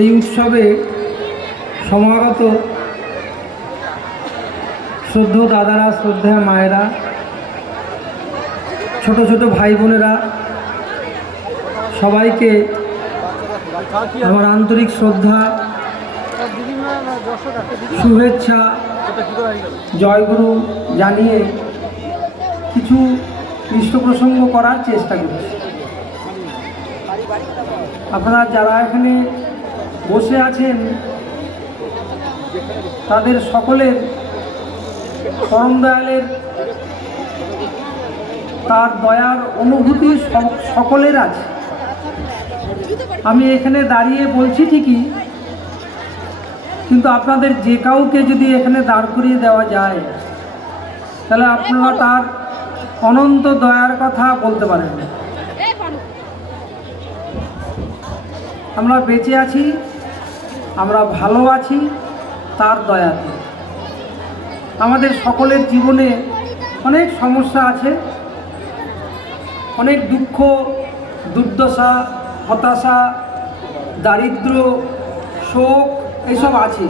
এই উৎসবে সমাগত শ্রদ্ধেয় দাদারা, শ্রদ্ধেয় মায়েরা, ছোট ছোট ভাই বোনেরা, সবাইকে আমার আন্তরিক শ্রদ্ধা, শুভেচ্ছা, জয়গুরু জানিয়ে কিছু পৃষ্ঠ প্রসঙ্গ করার চেষ্টা করছি। আপনারা যারা এখানে বসে আছেন তাদের সকলের পরম দয়ালের তার দয়ার অনুভূতি সকলের আছে। আমি এখানে দাঁড়িয়ে বলছি ঠিকই, কিন্তু আপনাদের যে কাউকে যদি এখানে দাঁড় করিয়ে দেওয়া যায় তাহলে আপনারা তার অনন্ত দয়ার কথা বলতে পারেন। আমরা বেঁচে আছি, আমরা ভালো আছি তার দয়াতে। আমাদের সকলের জীবনে অনেক সমস্যা আছে, অনেক দুঃখ, দুর্দশা, হতাশা, দারিদ্র, শোক এইসব আছে,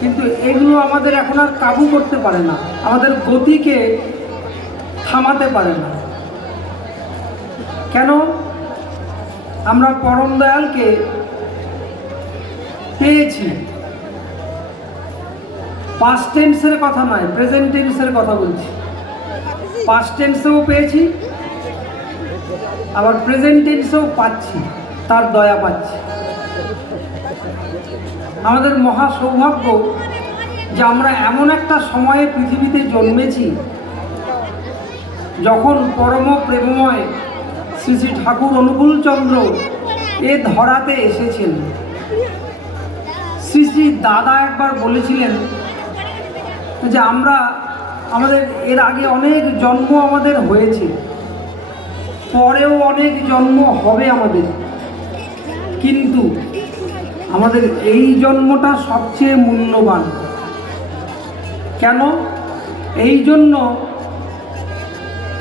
কিন্তু এগুলো আমাদের এখন আর কাবু করতে পারে না, আমাদের গতিকে থামাতে পারে না। কেন? আমরা পরম দয়ালকে পেয়েছি। পাস্ট টেন্সের কথা নয়, প্রেজেন্ট টেন্সের কথা বলছি। পাস্ট টেন্সেও পেয়েছি, আবার প্রেজেন্ট টেন্সেও পাচ্ছি, তার দয়া পাচ্ছি। আমাদের মহা সৌভাগ্য যে আমরা এমন একটা সময়ে পৃথিবীতে জন্মেছি যখন পরম প্রেমময় শ্রী শ্রী ঠাকুর অনুকূলচন্দ্র এ ধরাতে এসেছেন। শ্রী শ্রী দাদা একবার বলেছিলেন যে আমাদের এর আগে অনেক জন্ম আমাদের হয়েছে, পরেও অনেক জন্ম হবে আমাদের, কিন্তু আমাদের এই জন্মটা সবচেয়ে মূল্যবান। কেন?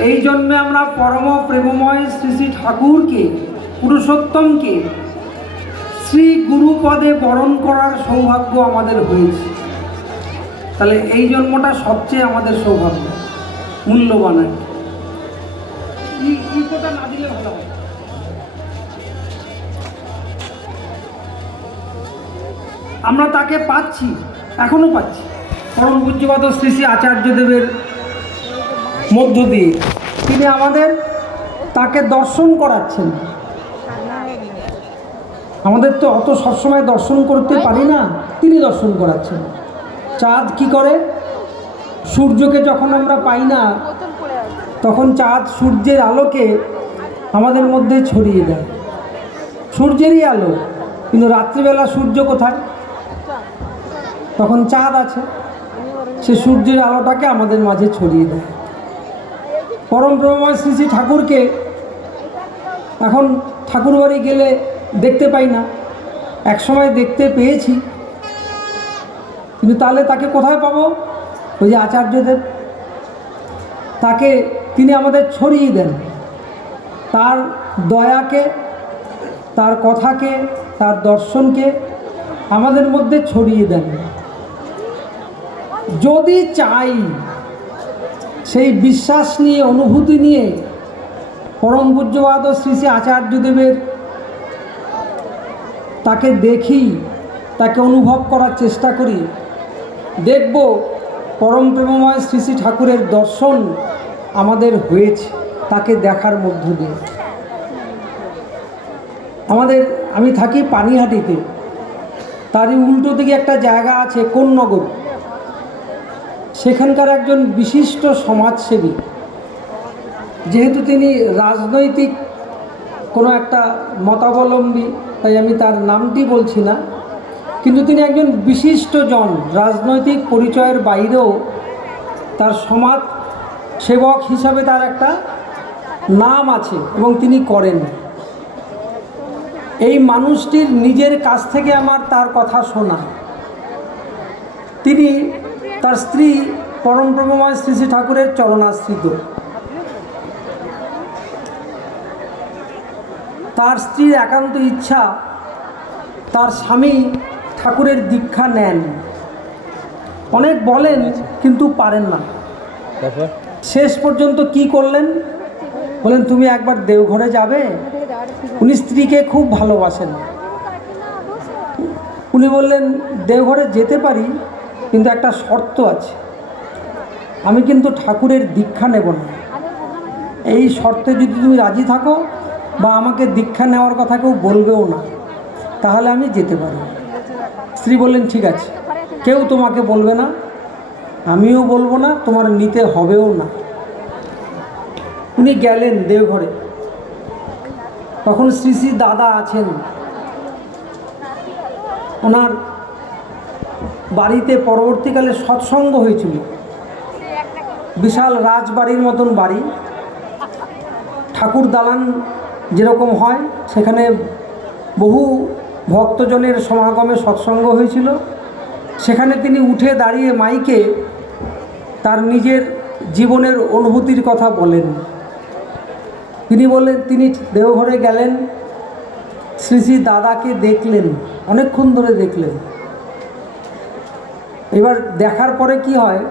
এই জন্মে আমরা পরম প্রেমময় শ্রী শ্রী ঠাকুরকে, পুরুষোত্তমকে শ্রী গুরুপদে বরণ করার সৌভাগ্য আমাদের হয়েছে। তাহলে এই জন্মটা সবচেয়ে আমাদের সৌভাগ্য, মূল্যবান। ইকোটা না দিলে ভালো হয়। আমরা তাকে পাচ্ছি, এখনো পাচ্ছি, পরম পূজ্যপাদ শ্রী শ্রী আচার্যদেবের মধ্য দিয়ে তিনি আমাদের তাকে দর্শন করাচ্ছেন। আমাদের তো অত সবসময় দর্শন করতে পারি না, তিনি দর্শন করাচ্ছেন। চাঁদ কি করে? সূর্যকে যখন আমরা পাই না তখন চাঁদ সূর্যের আলোকে আমাদের মধ্যে ছড়িয়ে দেয়, সূর্যেরই আলো, কিন্তু রাত্রিবেলা সূর্য কোথায়? তখন চাঁদ আছে, সে সূর্যের আলোটাকে আমাদের মাঝে ছড়িয়ে দেয়। পরম প্রেমময় শ্রী শ্রী ঠাকুরকে এখন ঠাকুরবাড়ি গেলে দেখতে পাই না, একসময় দেখতে পেয়েছি, কিন্তু তাহলে তাকে কোথায় পাবো? ওই যে আচার্যদেব, তাকে তিনি আমাদের ছড়িয়ে দেন, তার দয়াকে, তার কথাকে, তার দর্শনকে আমাদের মধ্যে ছড়িয়ে দেন। যদি চাই, সেই বিশ্বাস নিয়ে, অনুভূতি নিয়ে পরম পূজ্যপাদ শ্রী শ্রী আচার্যদেবের তাকে দেখি, তাকে অনুভব করার চেষ্টা করি, দেখব পরম প্রেমময় শ্রী শ্রী ঠাকুরের দর্শন আমাদের হয়েছে তাকে দেখার মধ্য দিয়ে। আমি থাকি পানিহাটিতে, তারই উল্টো দিকে একটা জায়গা আছে কোন্নগর, সেখানকার একজন বিশিষ্ট সমাজসেবী, যেহেতু তিনি রাজনৈতিক কোনো একটা মতাবলম্বী, তাই আমি তার নামটি বলছি না, কিন্তু তিনি একজন বিশিষ্ট জন, রাজনৈতিক পরিচয়ের বাইরেও তার সমাজ সেবক হিসাবে তার একটা নাম আছে এবং তিনি করেন। এই মানুষটির নিজের কাছ থেকে আমার তার কথা শোনা। তিনি তার স্ত্রী পরম প্রেমময় শ্রী শ্রী ঠাকুরের চরণাশ্রিত। তার স্ত্রীর একান্ত ইচ্ছা তার স্বামী ঠাকুরের দীক্ষা নেন, অনেক বলেন কিন্তু পারেন না। শেষ পর্যন্ত কি করলেন, বলেন তুমি একবার দেওঘরে যাবে। উনি স্ত্রীকে খুব ভালোবাসেন। উনি বললেন দেওঘরে যেতে পারি, কিন্তু একটা শর্ত আছে, আমি কিন্তু ঠাকুরের দীক্ষা নেব না। এই শর্তে যদি তুমি রাজি থাকো বা আমাকে দীক্ষা নেওয়ার কথা কেউ বলবেও না, তাহলে আমি যেতে পারি। স্ত্রী বললেন ঠিক আছে, কেউ তোমাকে বলবে না, আমিও বলবো না, তোমার নিতে হবেও না। উনি গেলেন দেওঘরে। তখন শ্রী শ্রী দাদা আছেন, ওনার বাড়িতে পরবর্তীকালে সৎসঙ্গ হয়েছিল। বিশাল রাজবাড়ির মতন বাড়ি, ঠাকুর দালান যেরকম হয় সেখানে বহু ভক্তজনের সমাগমে সৎসঙ্গ হয়েছিল। সেখানে তিনি উঠে দাঁড়িয়ে মাইকে তার নিজের জীবনের অনুভূতির কথা বলেন। তিনি বললেন তিনি দেওঘরে গেলেন, শ্রী শ্রী দাদাকে দেখলেন, অনেকক্ষণ ধরে দেখলেন। এবার দেখার পরে কি হয়,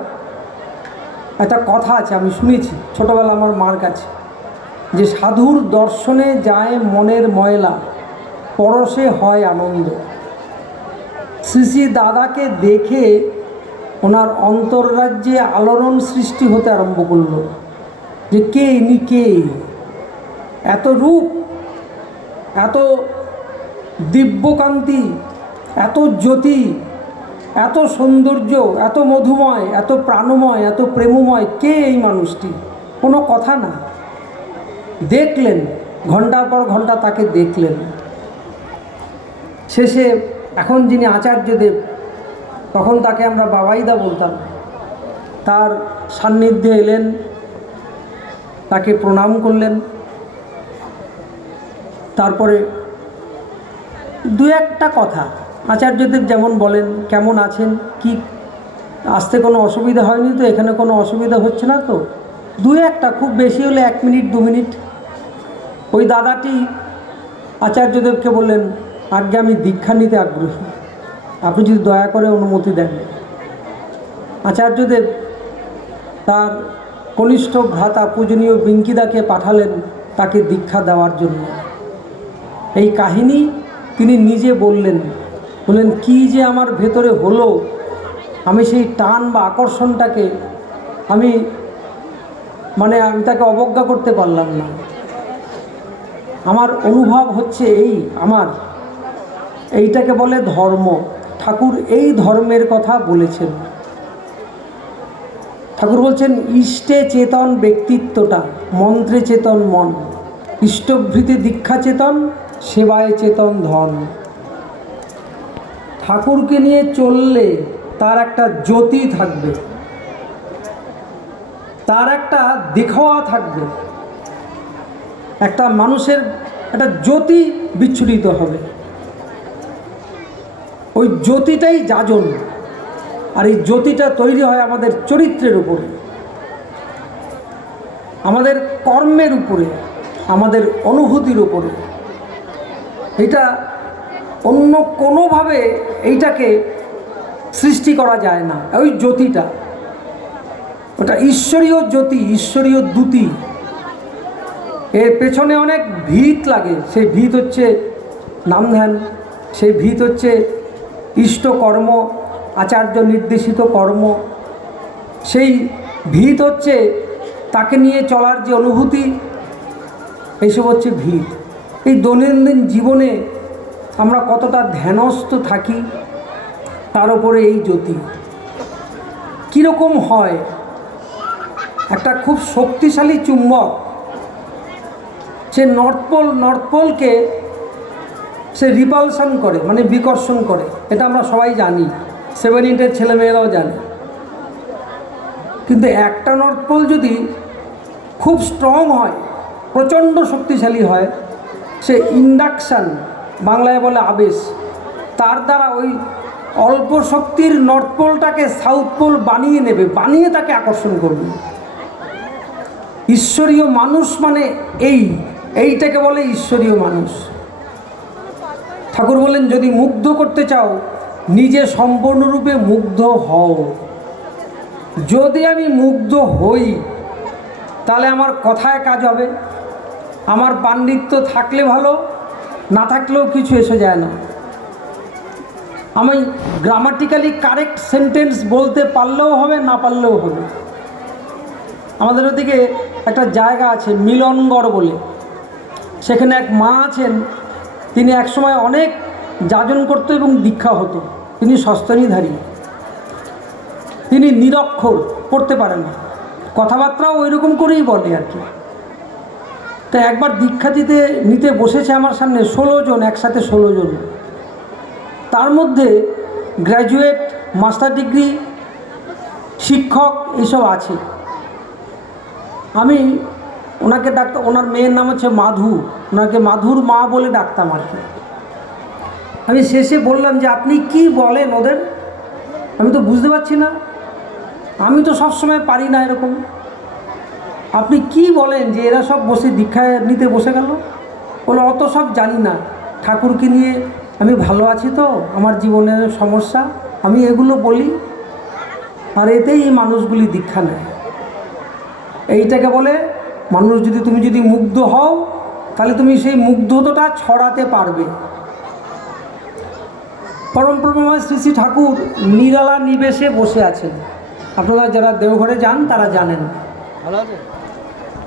একটা কথা আছে আমি শুনেছি ছোটবেলা আমার মার কাছে, যে সাধুর দর্শনে যায় মনের ময়লা, পরশে হয় আনন্দ। শ্রী শ্রী দাদাকে দেখে ওনার অন্তর্রাজ্যে আলোড়ন সৃষ্টি হতে আরম্ভ করলো, যে কে ইনি, কে, এত রূপ, এত দিব্যকান্তি, এত জ্যোতি, এত সৌন্দর্য, এত মধুময়, এত প্রাণময়, এত প্রেমময়, কে এই মানুষটি? কোনো কথা না। দেখলেন, ঘন্টার পর ঘন্টা তাকে দেখলেন। শেষে এখন যিনি আচার্যদেব, তখন তাকে আমরা বাবাইদা বলতাম, তার সান্নিধ্যে এলেন, তাকে প্রণাম করলেন। তারপরে দু একটা কথা আচার্যদেব যেমন বলেন, কেমন আছেন, কি আসতে কোনো অসুবিধা হয়নি তো, এখানে কোনো অসুবিধা হচ্ছে না তো, দু একটা, খুব বেশি হলে 1 মিনিট 2 মিনিট। ওই দাদাটি আচার্যদেবকে বললেন, আগে আমি দীক্ষা নিতে আগ্রহী, আপনি যদি দয়া করে অনুমতি দেন। আচার্যদেব তার কনিষ্ঠ ভ্রাতা পূজনীয় বিঙ্কিদাকে পাঠালেন তাকে দীক্ষা দেওয়ার জন্য। এই কাহিনী তিনি নিজে বললেন কি যে আমার ভেতরে হলো, আমি সেই টান বা আকর্ষণটাকে আমি তাকে অবজ্ঞা করতে পারলাম না। আমার অনুভব হচ্ছে এইটাকে বলে ধর্ম। ঠাকুর এই ধর্মের কথা বলেছেন। ঠাকুর বলছেন, ইষ্টে চেতন ব্যক্তিত্বটা, মন্ত্রে চেতন মন, ইষ্টভৃতি দীক্ষা চেতন, সেবায় চেতন ধন। ঠাকুরকে নিয়ে চললে তার একটা জ্যোতি থাকবে, তার একটা দেখাওয়া থাকবে, একটা মানুষের একটা জ্যোতি বিচ্ছুরিত হবে। ওই জ্যোতিটাই যাজন, আর এই জ্যোতিটা তৈরি হয় আমাদের চরিত্রের উপরে, আমাদের কর্মের উপরে, আমাদের অনুভূতির উপরে। এটা অন্য কোনোভাবে এইটাকে সৃষ্টি করা যায় না। ওই জ্যোতিটা, ওটা ঈশ্বরীয় জ্যোতি, ঈশ্বরীয় দ্যুতি। এর পেছনে অনেক ভিত লাগে। সেই ভিত হচ্ছে নাম ধ্যান, সেই ভিত হচ্ছে ইষ্টকর্ম, আচার্য নির্দেশিত কর্ম, সেই ভিত হচ্ছে তাকে নিয়ে চলার যে অনুভূতি, এইসব হচ্ছে ভিত। এই দৈনন্দিন জীবনে আমরা কতটা ধ্যানস্থ থাকি তার উপরে এই জ্যোতি। কীরকম হয়, একটা খুব শক্তিশালী চুম্বক, সে নর্থ পোলকে সে রিপালশন করে, বিকর্ষণ করে। এটা আমরা সবাই জানি, 7, 8 ছেলেমেয়েরাও জানে। কিন্তু একটা নর্থ পোল যদি খুব স্ট্রং হয়, প্রচণ্ড শক্তিশালী হয়, সে ইন্ডাকশান, বাংলায় বলে আবেশ, তার দ্বারা ওই অল্প শক্তির নর্থ পোলটাকে সাউথ পোল বানিয়ে নেবে, বানিয়ে তাকে আকর্ষণ করবে। ঈশ্বরীয় মানুষ এইটাকে বলে ঈশ্বরীয় মানুষ। ঠাকুর বলেন, যদি মুগ্ধ করতে চাও নিজে সম্পূর্ণরূপে মুগ্ধ হও। যদি আমি মুগ্ধ হই তাহলে আমার কথায় কাজ হবে। আমার পাণ্ডিত্য থাকলে ভালো, না থাকলেও কিছু এসে যায় না। আমি গ্রামাটিক্যালি কারেক্ট সেন্টেন্স বলতে পারলেও হবে, না পারলেও হবে। আমাদের ওদিকে একটা জায়গা আছে মিলনগড় বলে, সেখানে এক মা আছেন, তিনি একসময় অনেক যাজন করতো এবং দীক্ষা হতো। তিনি সস্তনীধারী, তিনি নিরক্ষর, পড়তে পারেন না, কথাবার্তাও ওই রকম করেই বলে আর কি। তো একবার দীক্ষা নিতে বসেছে আমার সামনে 16 জন, একসাথে 16 জন। তার মধ্যে গ্র্যাজুয়েট, মাস্টার ডিগ্রি, শিক্ষক এইসব আছে। আমি ওনাকে ডাকতাম, ওনার মেয়ের নাম হচ্ছে মাধু, ওনাকে মাধুর মা বলে ডাকতাম আর কি। আমি শেষে বললাম যে আপনি কি বলেন ওদের, আমি তো বুঝতে পারছি না, আমি তো সবসময় পারি না এরকম। আপনি কি বলেন যে এরা সব বসে দীক্ষা নিতে বসে গেল? বলে অত সব জানি না, ঠাকুরকে নিয়ে আমি ভালো আছি তো, আমার জীবনের সমস্যা, আমি এগুলো বলি, আর এতেই এই মানুষগুলি দীক্ষা নেয়। এইটাকে বলে মানুষ, তুমি যদি মুগ্ধ হও তাহলে তুমি সেই মুগ্ধতাটা ছড়াতে পারবে। পরম প্রভুময় শ্রী শ্রী ঠাকুর নিরালা নিবেশে বসে আছেন। আপনারা যারা দেওঘরে যান তারা জানেন।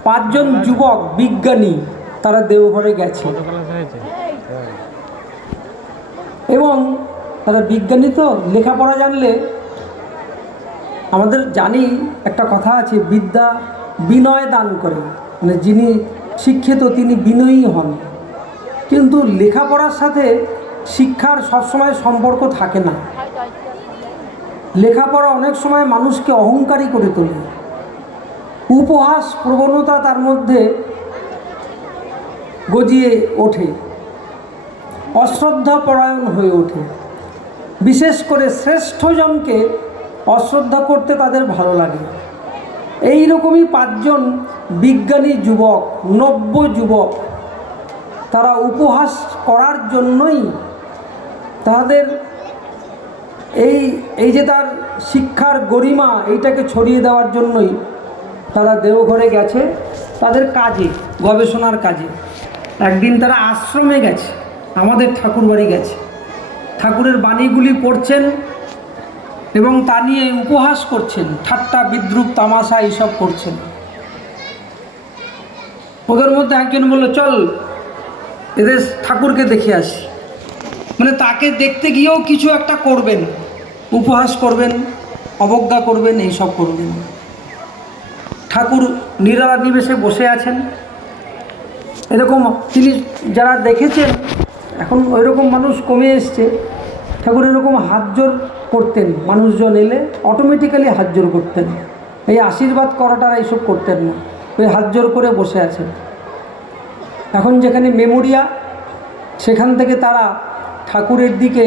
5 জন যুবক বিজ্ঞানী তারা দেওঘরে গেছে, এবং তারা বিজ্ঞানী তো লেখাপড়া জানলে, আমাদের জানি একটা কথা আছে, বিদ্যা বিনয় দান করে, মানে যিনি শিক্ষিত তিনি বিনয়ী হন। কিন্তু লেখাপড়ার সাথে শিক্ষার সবসময় সম্পর্ক থাকে না। লেখাপড়া অনেক সময় মানুষকে অহংকারী করে তোলে, উপহাস প্রবণতা তার মধ্যে গজিয়ে ওঠে, অশ্রদ্ধাপরায়ণ হয়ে ওঠে। বিশেষ করে শ্রেষ্ঠজনকে অশ্রদ্ধা করতে তাদের ভালো লাগে। এই রকমই 5 জন বিজ্ঞানী যুবক, নব্য যুবক, তারা উপহাস করার জন্যই, তাদের এই যে তার শিক্ষার গরিমা এইটাকে ছড়িয়ে দেওয়ার জন্যই তারা দেওঘরে গেছে তাদের কাজে, গবেষণার কাজে। একদিন তারা আশ্রমে গেছে, আমাদের ঠাকুরবাড়ি গেছে, ঠাকুরের বাণীগুলি পড়ছেন এবং তা নিয়ে উপহাস করছেন, ঠাট্টা বিদ্রুপ তামাশা এইসব করছেন। ওদের মধ্যে একজন বলল, চল এদের ঠাকুরকে দেখে আসি। মানে তাকে দেখতে গিয়েও কিছু একটা করবেন, উপহাস করবেন, অবজ্ঞা করবেন, এইসব করবেন। ঠাকুর নিরালা নিবেশে বসে আছেন, এরকম তিনি যারা দেখেছেন, এখন ওইরকম মানুষ কমে এসছে। ঠাকুর এরকম হাত জোর করতেন, মানুষজন এলে অটোমেটিক্যালি হাত জোর করতেন, এই আশীর্বাদ করাটা এইসব করতেন না, ওই হাত জোর করে বসে আছেন। এখন যেখানে মেমোরিয়া, সেখান থেকে তারা ঠাকুরের দিকে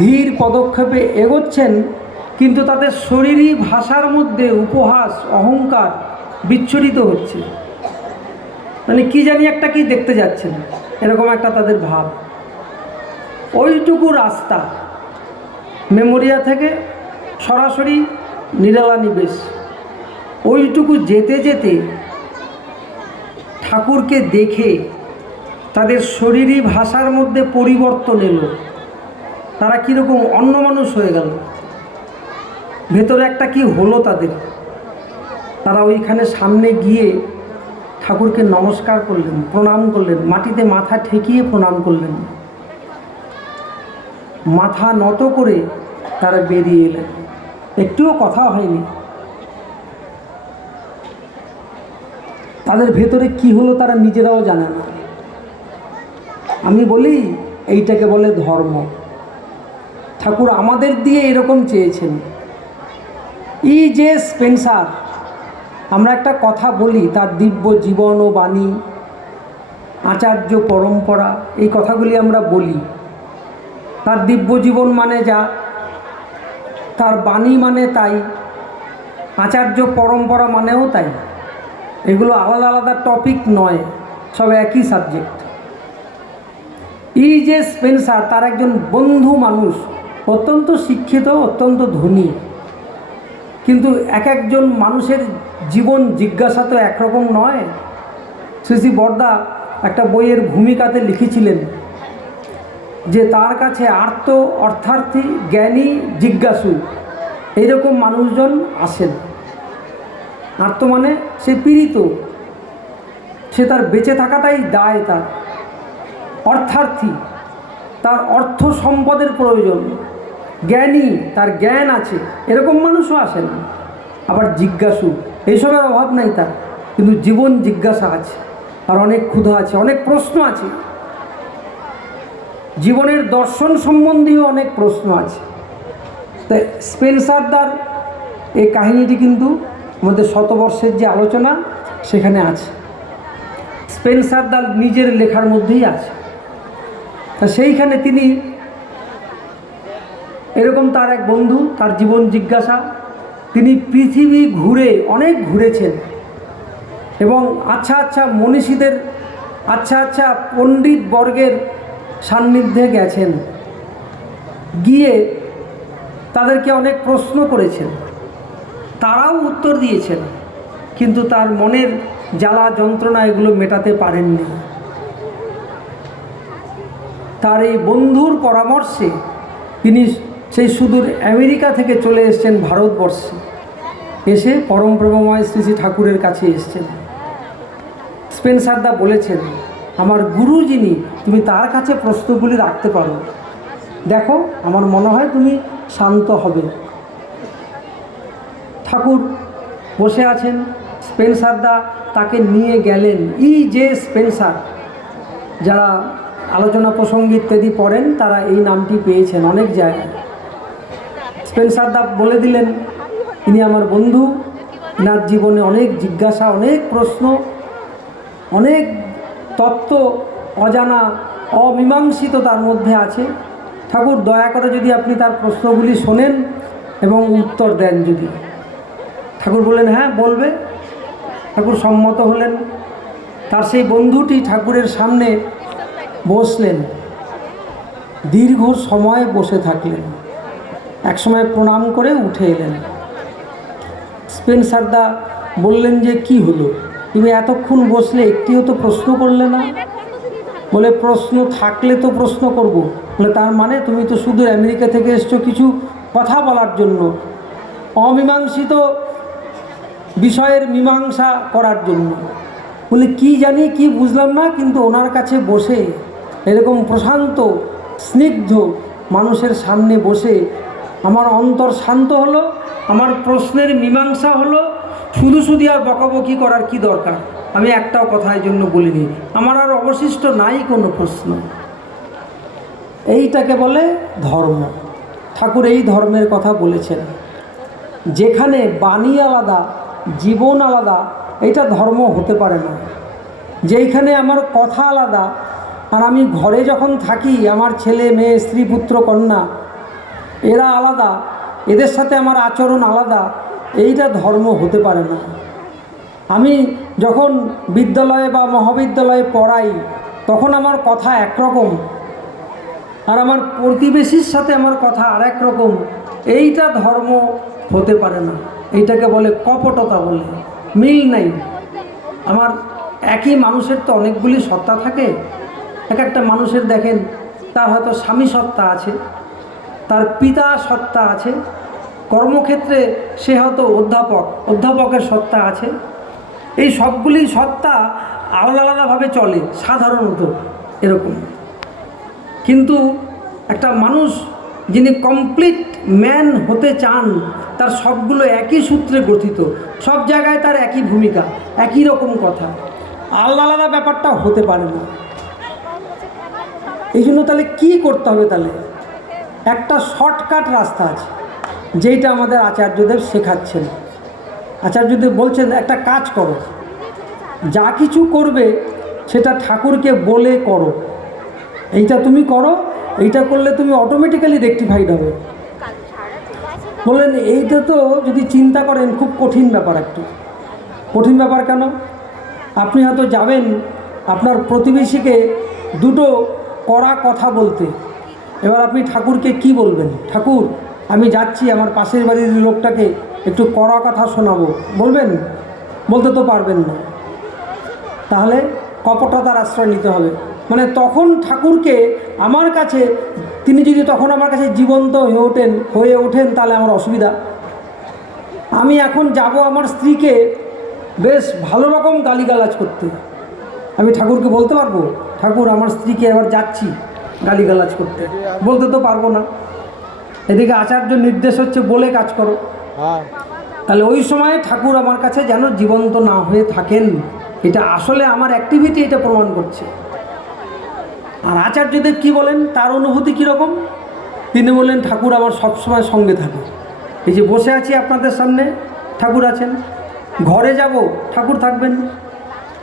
ধীর পদক্ষেপে এগোচ্ছেন, কিন্তু তাদের শরীরী ভাষার মধ্যে উপহাস, অহংকার বিচ্ছুরিত হচ্ছে। মানে কি জানি একটা কি দেখতে যাচ্ছেন, এরকম একটা তাদের ভাব। ওইটুকু রাস্তা মেমোরিয়া থেকে সরাসরি নিরালা নিবেশ, ওইটুকু যেতে যেতে ঠাকুরকে দেখে তাদের শরীরী ভাষার মধ্যে পরিবর্তন এলো। তারা কীরকম অন্য মানুষ হয়ে গেল, ভেতরে একটা কি হলো তাদের। তারা ওইখানে সামনে গিয়ে ঠাকুরকে নমস্কার করলেন, প্রণাম করলেন, মাটিতে মাথা ঠেকিয়ে প্রণাম করলেন, মাথা নত করে তারা বেরিয়ে এলেন। একটুও কথা হয়নি। তাদের ভেতরে কি হলো তারা নিজেরাও জানে না। আমি বলি এইটাকে বলে ধর্ম। ঠাকুর আমাদের দিয়ে এরকম চেয়েছেন। যে স্পেন্সার, আমরা একটা কথা বলি, তার দিব্য জীবন ও বাণী, আচার্য পরম্পরা, এই কথাগুলি আমরা বলি। তার দিব্য জীবন মানে যা, তার বাণী মানে তাই, আচার্য পরম্পরা মানেও তাই। এগুলো আলাদা আলাদা টপিক নয়, সব একই সাবজেক্ট। যে স্পেন্সার তার একজন বন্ধু মানুষ, অত্যন্ত শিক্ষিত, অত্যন্ত ধনী, কিন্তু এক একজন মানুষের জীবন জিজ্ঞাসা তো একরকম নয়। শ্রী বরদা একটা বইয়ের ভূমিকাতে লিখেছিলেন যে তার কাছে আর্ত, অর্থার্থী, জ্ঞানী, জিজ্ঞাসু এইরকম মানুষজন আসেন। আর্ত মানে সে পীড়িত, সে তার বেঁচে থাকাটাই দায় তার। অর্থার্থী, তার অর্থ সম্পদের প্রয়োজন। জ্ঞানী, তার জ্ঞান আছে, এরকম মানুষও আসেন। আবার জিজ্ঞাসু, এইসবের অভাব নাই তার, কিন্তু জীবন জিজ্ঞাসা আছে, আর অনেক ক্ষুধা আছে, অনেক প্রশ্ন আছে, জীবনের দর্শন সম্বন্ধীয় অনেক প্রশ্ন আছে। তাই স্পেন্সারদার এই কাহিনীটি কিন্তু আমাদের শতবর্ষের যে আলোচনা সেখানে আছে, স্পেন্সারদার নিজের লেখার মধ্যেই আছে। তা সেইখানে তিনি এরকম তার এক বন্ধু, তার জীবন জিজ্ঞাসা, তিনি পৃথিবী ঘুরে অনেক ঘুরেছেন এবং আচ্ছা আচ্ছা মনীষীদের, আচ্ছা আচ্ছা পণ্ডিত বর্গের সান্নিধ্যে গেছেন, গিয়ে তাদেরকে অনেক প্রশ্ন করেছেন, তারাও উত্তর দিয়েছেন, কিন্তু তার মনের জ্বালা যন্ত্রণা এগুলো মেটাতে পারেননি। তার এই বন্ধুর পরামর্শে তিনি সেই সুদূর আমেরিকা থেকে চলে এসেছেন ভারতবর্ষে, এসে পরম প্রেমময় শ্রী শ্রী ঠাকুরের কাছে এসেছেন। স্পেন্সারদা বলেছেন, আমার গুরু যিনি, তুমি তার কাছে প্রশ্নগুলি রাখতে পারো, দেখো আমার মনে হয় তুমি শান্ত হবে। ঠাকুর বসে আছেন, স্পেন্সারদা তাকে নিয়ে গেলেন। যে স্পেন্সার, যারা আলোচনা প্রসঙ্গ ইত্যাদি পড়েন তারা এই নামটি পেয়েছেন অনেক জায়গায়। স্পেন্সারদা বলে দিলেন, ইনি আমার বন্ধু, এনার জীবনে অনেক জিজ্ঞাসা, অনেক প্রশ্ন, অনেক তত্ত্ব অজানা, অমীমাংসিত তার মধ্যে আছে। ঠাকুর দয়া করে যদি আপনি তার প্রশ্নগুলি শোনেন এবং উত্তর দেন। যদি ঠাকুর বললেন হ্যাঁ বলবে, ঠাকুর সম্মত হলেন। তার সেই বন্ধুটি ঠাকুরের সামনে বসলেন, দীর্ঘ সময় বসে থাকলেন, একসময় প্রণাম করে উঠে এলেন। স্পেন্সারদা বললেন যে কি হলো, তুমি এতক্ষণ বসলে, একটিও তো প্রশ্ন করলে না। বলে প্রশ্ন থাকলে তো প্রশ্ন করব। বলে তার মানে তুমি তো শুধু আমেরিকা থেকে এসছো কিছু কথা বলার জন্য, অমীমাংসিত বিষয়ের মীমাংসা করার জন্য। বলে কি জানি, কি বুঝলাম না, কিন্তু ওনার কাছে বসে এরকম প্রশান্ত স্নিগ্ধ মানুষের সামনে বসে আমার অন্তর শান্ত হলো, আমার প্রশ্নের মীমাংসা হলো। শুধু শুধু আর বকাবকি করার কি দরকার, আমি একটাও কথা এই জন্য বলিনি, আমার আর অবশিষ্ট নাই কোনো প্রশ্ন। এইটাকে বলে ধর্ম। ঠাকুর এই ধর্মের কথা বলেছেন, যেখানে বাণী আলাদা, জীবন আলাদা, এটা ধর্ম হতে পারে না। যেইখানে আমার কথা আলাদা, আর আমি ঘরে যখন থাকি আমার ছেলে মেয়ে স্ত্রী পুত্র কন্যা এরা আলাদা, এদের সাথে আমার আচরণ আলাদা, এইটা ধর্ম হতে পারে না। আমি যখন বিদ্যালয়ে বা মহাবিদ্যালয়ে পড়াই তখন আমার কথা একরকম, আর আমার প্রতিবেশীর সাথে আমার কথা আর এক রকম, এইটা ধর্ম হতে পারে না। এইটাকে বলে কপটতা, বলে মিল নাই। আমার একই মানুষের তো অনেকগুলি সত্তা থাকে। এক একটা মানুষের দেখেন তার হয়তো স্বামী সত্তা আছে, তার পিতা সত্তা আছে, কর্মক্ষেত্রে সে হয়তো অধ্যাপকের সত্তা আছে। এই সবগুলি সত্তা আলাদা আলাদাভাবে চলে সাধারণত এরকম। কিন্তু একটা মানুষ যিনি কমপ্লিট ম্যান হতে চান, তার সবগুলো একই সূত্রে গঠিত, সব জায়গায় তার একই ভূমিকা, একই রকম কথা, আলাদা আলাদা ব্যাপারটা হতে পারে না। এই জন্য তাহলে কী করতে হবে? তাহলে একটা শর্টকাট রাস্তা আছে, যেইটা আমাদের আচার্যদেব শেখাচ্ছেন। আচার্যদেব বলছেন একটা কাজ করো, যা কিছু করবে সেটা ঠাকুরকে বলে করো, এইটা তুমি করো, এইটা করলে তুমি অটোমেটিক্যালি রেকটিফাইড হবে। বললেন এইটা তো যদি চিন্তা করেন খুব কঠিন ব্যাপার। একটু কঠিন ব্যাপার কেন? আপনি হয়তো যাবেন আপনার প্রতিবেশীকে দুটো কড়া কথা বলতে। এবার আপনি ঠাকুরকে কি বলবেন? ঠাকুর, আমি যাচ্ছি, আমার পাশের বাড়ির লোকটাকে একটু কড়া কথা শোনাবো, বলবেন? বলতে তো পারবেন না। তাহলে কপটতার আশ্রয় নিতে হবে। মানে তখন ঠাকুরকে আমার কাছে, তিনি যদি তখন আমার কাছে জীবন্ত হয়ে ওঠেন তাহলে আমার অসুবিধা। আমি এখন যাব আমার স্ত্রীকে বেশ ভালো রকম গালিগালাজ করতে, আমি ঠাকুরকে বলতে পারবো ঠাকুর আমার স্ত্রীকে এবার যাচ্ছি গালিগালাজ করতে? বলতে তো পারবো না। এদিকে আচার্য নির্দেশ হচ্ছে বলে কাজ করো। তাহলে ওই সময় ঠাকুর আমার কাছে যেন জীবন্ত না হয়ে থাকেন, এটা আসলে আমার অ্যাক্টিভিটি এটা প্রমাণ করছে। আর আচার্যদেব কি বলেন, তার অনুভূতি কীরকম? তিনি বললেন ঠাকুর আমার সবসময় সঙ্গে থাকে। এই যে বসে আছি আপনাদের সামনে, ঠাকুর আছেন। ঘরে যাব, ঠাকুর থাকবেন।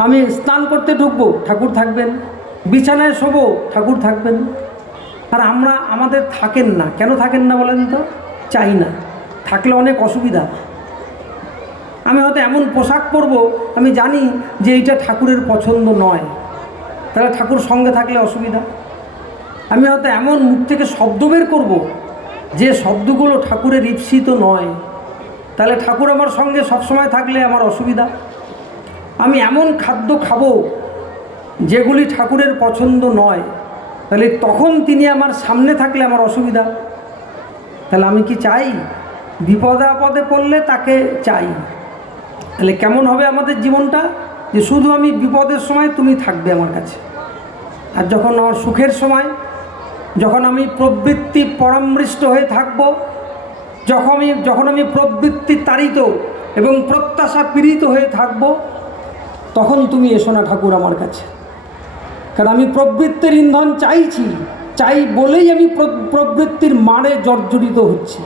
আমি স্নান করতে ঢুকবো, ঠাকুর থাকবেন। বিছানায় শোবো, ঠাকুর থাকবেন। আর আমাদের থাকেন না। কেন থাকেন না বলেন তো? চাই না। থাকলে অনেক অসুবিধা। আমি হয়তো এমন পোশাক পরবো, আমি জানি যে এইটা ঠাকুরের পছন্দ নয়, তাহলে ঠাকুর সঙ্গে থাকলে অসুবিধা। আমি হয়তো এমন মুখ থেকে শব্দ বের করব যে শব্দগুলো ঠাকুরের ঈপ্সিত নয়, তাহলে ঠাকুর আমার সঙ্গে সবসময় থাকলে আমার অসুবিধা। আমি এমন খাদ্য খাবো যেগুলি ঠাকুরের পছন্দ নয়, তাহলে তখন তিনি আমার সামনে থাকলে আমার অসুবিধা। তাহলে আমি কি চাই? বিপদে আপদে পড়লে তাকে চাই। তাহলে কেমন হবে আমাদের জীবনটা? যে শুধু আমি বিপদের সময় তুমি থাকবে আমার কাছে, আর যখন আমার সুখের সময়, যখন আমি প্রবৃত্তি পরামৃষ্ট হয়ে থাকব, যখন আমি প্রবৃত্তি তাড়িত এবং প্রত্যাশা পীড়িত হয়ে থাকব, তখন তুমি এসো না ঠাকুর আমার কাছে। কারণ আমি প্রবৃত্তির ইন্ধন চাই বলেই আমি প্রবৃত্তির মারে জর্জরিত হচ্ছি।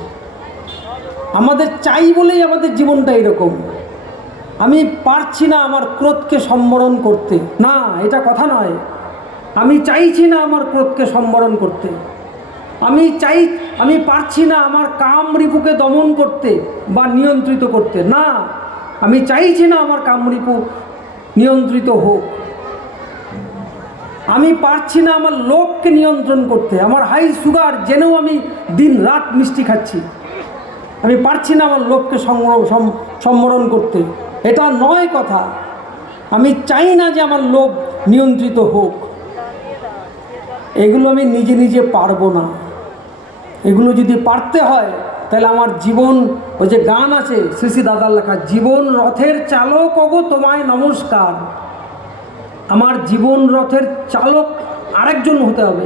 আমাদের চাই বলেই আমাদের জীবনটা এরকম। আমি পারছি না আমার ক্রোধকে সম্বরণ করতে, না এটা কথা নয়। আমি চাইছি না আমার ক্রোধকে সম্বরণ করতে। আমি পারছি না আমার কাম রিপুকে দমন করতে বা নিয়ন্ত্রিত করতে, না আমি চাইছি না আমার কাম রিপু নিয়ন্ত্রিত হোক। আমি পারছি না আমার লোভকে নিয়ন্ত্রণ করতে। আমার হাই সুগার জেনেও আমি দিন রাত মিষ্টি খাচ্ছি, আমি পারছি না আমার লোভকে সম্বরণ করতে। এটা নয় কথা। আমি চাই না যে আমার লোভ নিয়ন্ত্রিত হোক। এগুলো আমি নিজে নিজে পারবো না। এগুলো যদি পারতে হয় তাহলে আমার জীবন, ওই যে গান আছে শ্রী শ্রী দাদার লেখা, জীবন রথের চালক ওগো তোমায় নমস্কার। আমার জীবন রথের চালক আরেকজন হতে হবে।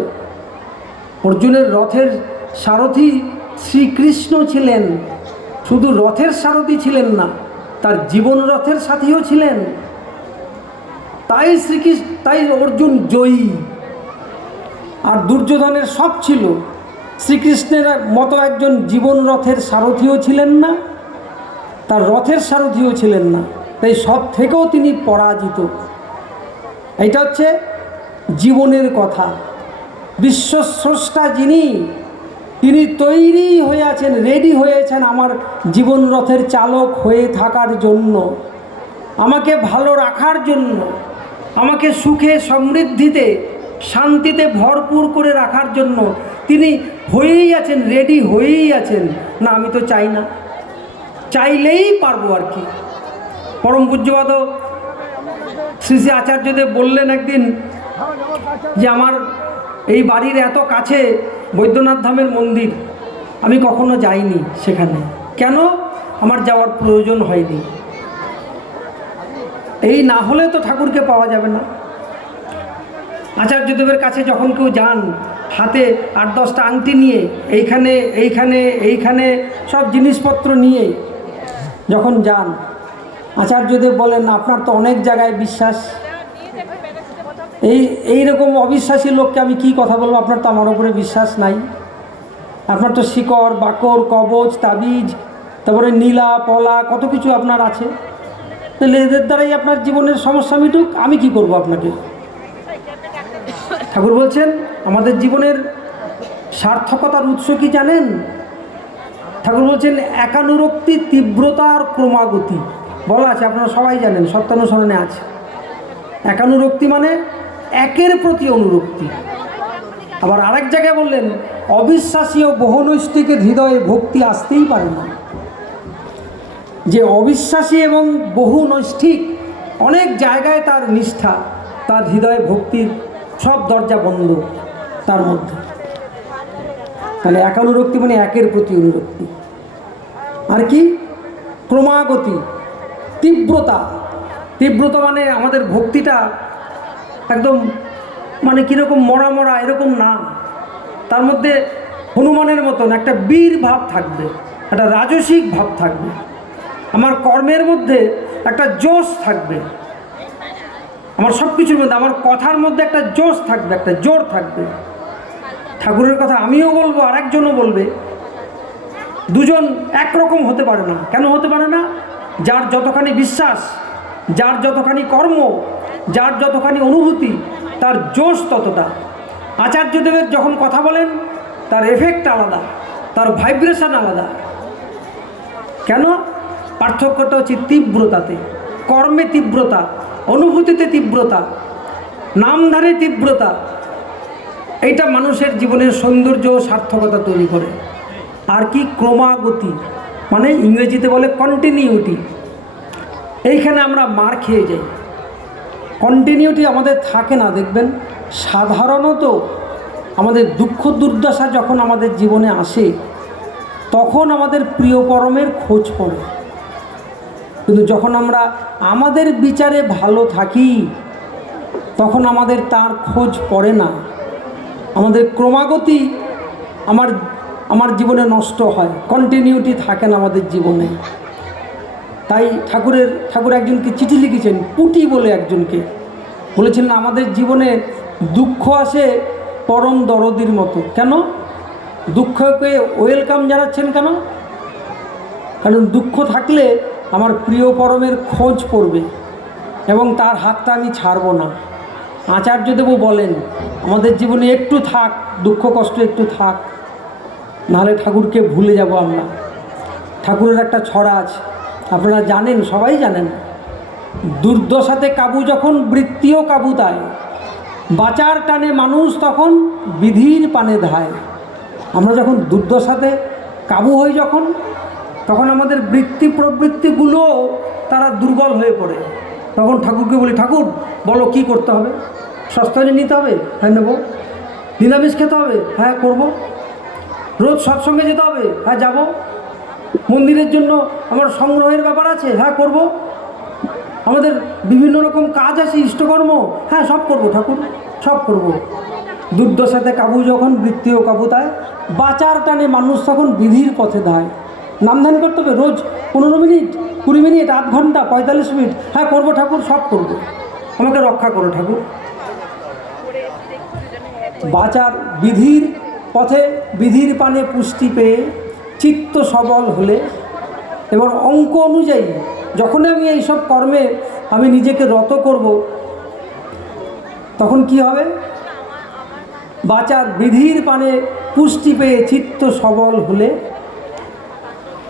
অর্জুনের রথের সারথি শ্রীকৃষ্ণ ছিলেন, শুধু রথের সারথি ছিলেন না, তার জীবন রথের সাথীও ছিলেন। তাই অর্জুন জয়ী। আর দুর্যোধনের সব ছিল, শ্রীকৃষ্ণের মতো একজন জীবন রথের সারথিও ছিলেন না, তার রথের সারথিও ছিলেন না, তাই সব থেকেও তিনি পরাজিত। এটা হচ্ছে জীবনের কথা। বিশ্বস্রষ্টা যিনি, তিনি তৈরি হয়ে আছেন, রেডি হয়েছেন আমার জীবন রথের চালক হয়ে থাকার জন্য, আমাকে ভালো রাখার জন্য, আমাকে সুখে সমৃদ্ধিতে শান্তিতে ভরপুর করে রাখার জন্য তিনি হয়েই আছেন, রেডি হয়েই আছেন। না আমি তো চাই না, চাইলেই পারবো আর কি। পরম পূজ্যপাদ শ্রী শ্রী আচার্যদেব বললেন একদিন যে আমার এই বাড়ির এত কাছে বৈদ্যনাথ ধামের মন্দির, আমি কখনো যাইনি সেখানে। কেন? আমার যাওয়ার প্রয়োজন হয়নি। এই না হলে তো ঠাকুরকে পাওয়া যাবে না। আচার্যদেবের কাছে যখন কেউ যান, হাতে 8-10টা আংটি নিয়ে, এইখানে সব জিনিসপত্র নিয়ে যখন যান, আচার্যদেব বলেন আপনার তো অনেক জায়গায় বিশ্বাস, এইরকম অবিশ্বাসী লোককে আমি কি কথা বলবো? আপনার তো আমার উপরে বিশ্বাস নাই। আপনার তো শিকড় বাকড় কবচ তাবিজ, তারপরে নীলা পলা কত কিছু আপনার আছে, তাহলে এদের দ্বারাই আপনার জীবনের সমস্যা মিটুক, আমি কি করব আপনাকে? ঠাকুর বলছেন আমাদের জীবনের সার্থকতার উৎস কি জানেন? ঠাকুর বলছেন একানুরক্তি, তীব্রতা আর ক্রমাগতি বলা আছে, আপনারা সবাই জানেন, সত্যানুসরণে আছে। একানুরক্তি মানে একের প্রতি অনুরক্তি, আবার আরেক জায়গায় বললেন অবিশ্বাসী ও বহুনৈষ্ঠিকের হৃদয়ে ভক্তি আসতেই পারে না। যে অবিশ্বাসী এবং বহুনৈষ্ঠিক অনেক জায়গায় তার নিষ্ঠা, তার হৃদয়ে ভক্তির সব দরজা বন্ধ তার মধ্যে। তাহলে একানুরক্তি মানে একের প্রতি অনুরক্তি। আর কি? ক্রমাগতি, তীব্রতা। তীব্রতা মানে আমাদের ভক্তিটা একদম মানে কীরকম মরা মরা এরকম না, তার মধ্যে হনুমানের মতন একটা বীর ভাব থাকবে, একটা রাজসিক ভাব থাকবে। আমার কর্মের মধ্যে একটা জোশ থাকবে, আমার সব কিছুর মধ্যে, আমার কথার মধ্যে একটা জোশ থাকবে, একটা জোর থাকবে। ঠাকুরের কথা আমিও বলবো, আর একজনও বলবে, দুজন একরকম হতে পারে না। কেন হতে পারে না? যার যতখানি বিশ্বাস, যার যতখানি কর্ম, যার যতখানি অনুভূতি, তার জোশ ততটা। আচার্যদেবের যখন কথা বলেন তার এফেক্ট আলাদা, তার ভাইব্রেশন আলাদা। কেন? পার্থক্যটা হচ্ছে তীব্রতাতে, কর্মে তীব্রতা, অনুভূতিতে তীব্রতা, নামধারে তীব্রতা। এইটা মানুষের জীবনের সৌন্দর্য ও সার্থকতা তৈরি করে। আর কি? ক্রমাগতি মানে ইংরেজিতে বলে কন্টিনিউটি। এইখানে আমরা মার খেয়ে যাই, কন্টিনিউটি আমাদের থাকে না। দেখবেন সাধারণত আমাদের দুঃখ দুর্দশা যখন আমাদের জীবনে আসে তখন আমাদের প্রিয় পরমের খোঁজ পড়ে, কিন্তু যখন আমরা আমাদের বিচারে ভালো থাকি তখন আমাদের তার খোঁজ পড়ে না। আমাদের ক্রমাগতি আমার জীবনে নষ্ট হয়, কন্টিনিউটি থাকে না আমাদের জীবনে। তাই ঠাকুর একজনকে চিঠি লিখেছেন, পুটি বলে একজনকে বলেছেন, আমাদের জীবনে দুঃখ আসে পরম দরদির মতো। কেন? দুঃখকে ওয়েলকাম জানাচ্ছেন কেন? কারণ দুঃখ থাকলে আমার প্রিয় পরমের খোঁজ পড়বে এবং তার হাতটা আমি ছাড়ব না। আচার্যদেবও বলেন আমাদের জীবনে একটু থাক, দুঃখ কষ্ট একটু থাক, নাহলে ঠাকুরকে ভুলে যাব আমরা। ঠাকুরের একটা ছড়া আছে, আপনারা জানেন, সবাই জানেন, দুর্দশাতে কাবু যখন বৃত্তিও কাবু তাই, বাঁচার টানে মানুষ তখন বিধির পানে ধায়। আমরা যখন দুর্দশাতে কাবু হই তখন আমাদের বৃত্তি প্রবৃত্তিগুলো তারা দুর্বল হয়ে পড়ে। তখন ঠাকুরকে বলি, ঠাকুর বলো কি করতে হবে? সস্তানি নিতে হবে? হ্যাঁ নেব। নিরামিষ খেতে হবে? হ্যাঁ করব। রোজ সৎসঙ্গে যেতে হবে? হ্যাঁ যাব। মন্দিরের জন্য আমার সংগ্রহের ব্যাপার আছে? হ্যাঁ করব। আমাদের বিভিন্ন রকম কাজ আছে, ইষ্টকর্ম, হ্যাঁ সব করব ঠাকুর, সব করব। দুর্দশাতে কাবু যখন বৃত্তিও কাবু তাই, বাঁচার টানে মানুষ তখন বিধির পথে ধায়। নামধান করতে হবে রোজ 15 মিনিট, 20 মিনিট, আধ ঘন্টা, 45 মিনিট, হ্যাঁ করব ঠাকুর, সব করব। আমাকে রক্ষা করো ঠাকুর। বাঁচার বিধির পথে, বিধির পানে পুষ্টি পেয়ে চিত্ত সবল হলে এবং অঙ্ক অনুযায়ী যখন আমি এইসব কর্মে আমি নিজেকে রত করব, তখন কি হবে? বাঁচার বিধির পানে পুষ্টি পেয়ে চিত্ত সবল হলে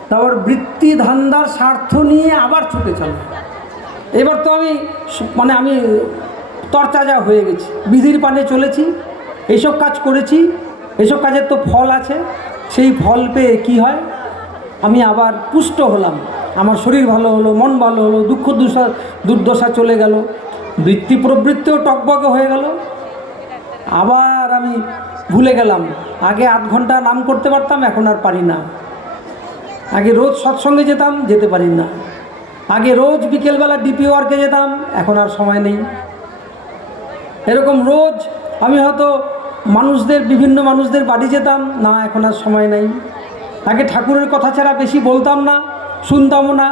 তারপর বৃত্তি ধান্দার স্বার্থ নিয়ে আবার ছুটে চলে। এবার তো আমি তরতাজা হয়ে গেছি, বিধির পানে চলেছি, এইসব কাজ করেছি, এইসব কাজের তো ফল আছে। সেই ফল পেয়ে কি হয়? আমি আবার পুষ্ট হলাম, আমার শরীর ভালো হলো, মন ভালো হলো, দুঃখ দুর্দশা চলে গেল, বৃত্তি প্রবৃত্তিও টকবকে হয়ে গেল। আবার আমি ভুলে গেলাম, আগে আধ ঘন্টা নাম করতে পারতাম, এখন আর পারি না। আগে রোজ সৎসঙ্গে যেতাম, যেতে পারি না। আগে রোজ বিকেলবেলা ডিপি ওয়ার্কে যেতাম, এখন আর সময় নেই। এরকম রোজ আমি হয়তো বিভিন্ন মানুষদের বাড়ি যেতাম, না এখন আর সময় নেই। আগে ঠাকুরের কথা ছাড়া বেশি বলতাম না, শুনতামও না,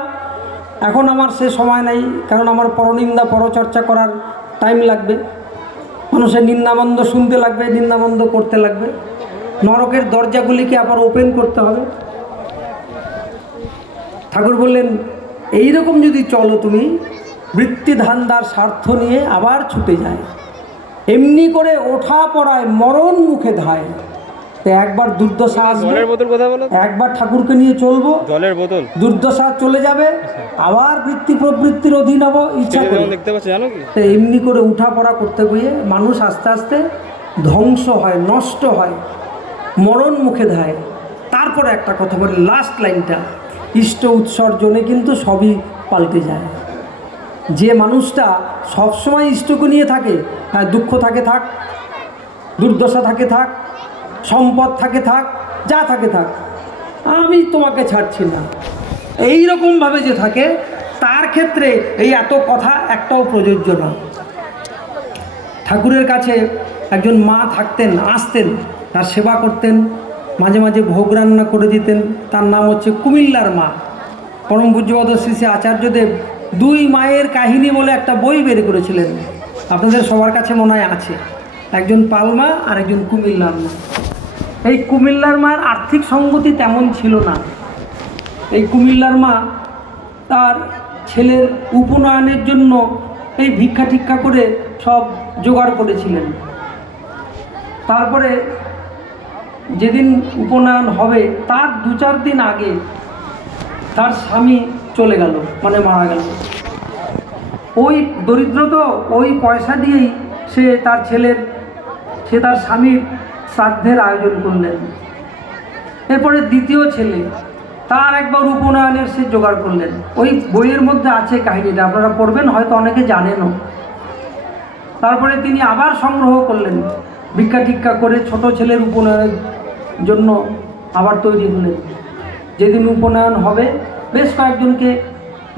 এখন আমার সে সময় নেই। কারণ আমার পরনিন্দা পরচর্চা করার টাইম লাগবে, মানুষের নিন্দামন্দ শুনতে লাগবে, নিন্দামন্দ করতে লাগবে, নরকের দরজাগুলিকে আবার ওপেন করতে হবে। ঠাকুর বললেন এইরকম যদি চলো তুমি, বৃত্তি ধান্দার স্বার্থ নিয়ে আবার ছুটে যায়, এমনি করে ওঠা পড়ায় মরণ মুখে ধায়। তো একবার দুর্দশা আসবে, একবার ঠাকুরকে নিয়ে চলবো, দুর্দশা চলে যাবে, আবার বৃত্তি প্রবৃত্তির অধীন হবো, ইচ্ছা করে। তো এমনি করে উঠা পড়া করতে গিয়ে মানুষ আস্তে আস্তে ধ্বংস হয়, নষ্ট হয়, মরণ মুখে ধায়। তারপরে একটা কথা বলে, লাস্ট লাইনটা, ইষ্ট উৎসর্জনে কিন্তু সবই পাল্টে যায়। যে মানুষটা সবসময় ইষ্টকে নিয়ে থাকে, হ্যাঁ দুঃখ থাকে থাক, দুর্দশা থাকে থাক, সম্পদ থাকে থাক, যা থাকে থাক, আমি তোমাকে ছাড়ছি না, এই রকমভাবে যে থাকে, তার ক্ষেত্রে এই এত কথা একটাও প্রযোজ্য না। ঠাকুরের কাছে একজন মা থাকতেন, আসতেন, তার সেবা করতেন, মাঝে মাঝে ভোগ রান্না করে দিতেন। তার নাম হচ্ছে কুমিল্লার মা। পরম পূজ্যপাদ শ্রী শ্রী আচার্যদেব দুই মায়ের কাহিনী বলে একটা বই বের করেছিলেন, আপনাদের সবার কাছে মনে হয় আছে। একজন পালমা আর একজন কুমিল্লার মা। এই কুমিল্লার মার আর্থিক সঙ্গতি তেমন ছিল না। এই কুমিল্লার মা তার ছেলের উপনয়নের জন্য এই ভিক্ষা টিক্ষা করে সব জোগাড় করেছিলেন। তারপরে যেদিন উপনয়ন হবে তার 2-4 দিন আগে তার স্বামী চলে গেল, মানে মারা গেল। ওই দরিদ্র তো ওই পয়সা দিয়েই সে তার স্বামীর শ্রাদ্ধের আয়োজন করলেন। এরপরে দ্বিতীয় ছেলে, তার একবার উপনয়নের সে জোগাড় করলেন। ওই বইয়ের মধ্যে আছে কাহিনীটা, আপনারা পড়বেন, হয়তো অনেকে জানেনও। তারপরে তিনি আবার সংগ্রহ করলেন, ভিক্ষা টিক্ষা করে ছোট ছেলের উপনয়নের জন্য আবার তৈরি হলেন। যেদিন উপনয়ন হবে বেশ কয়েকজনকে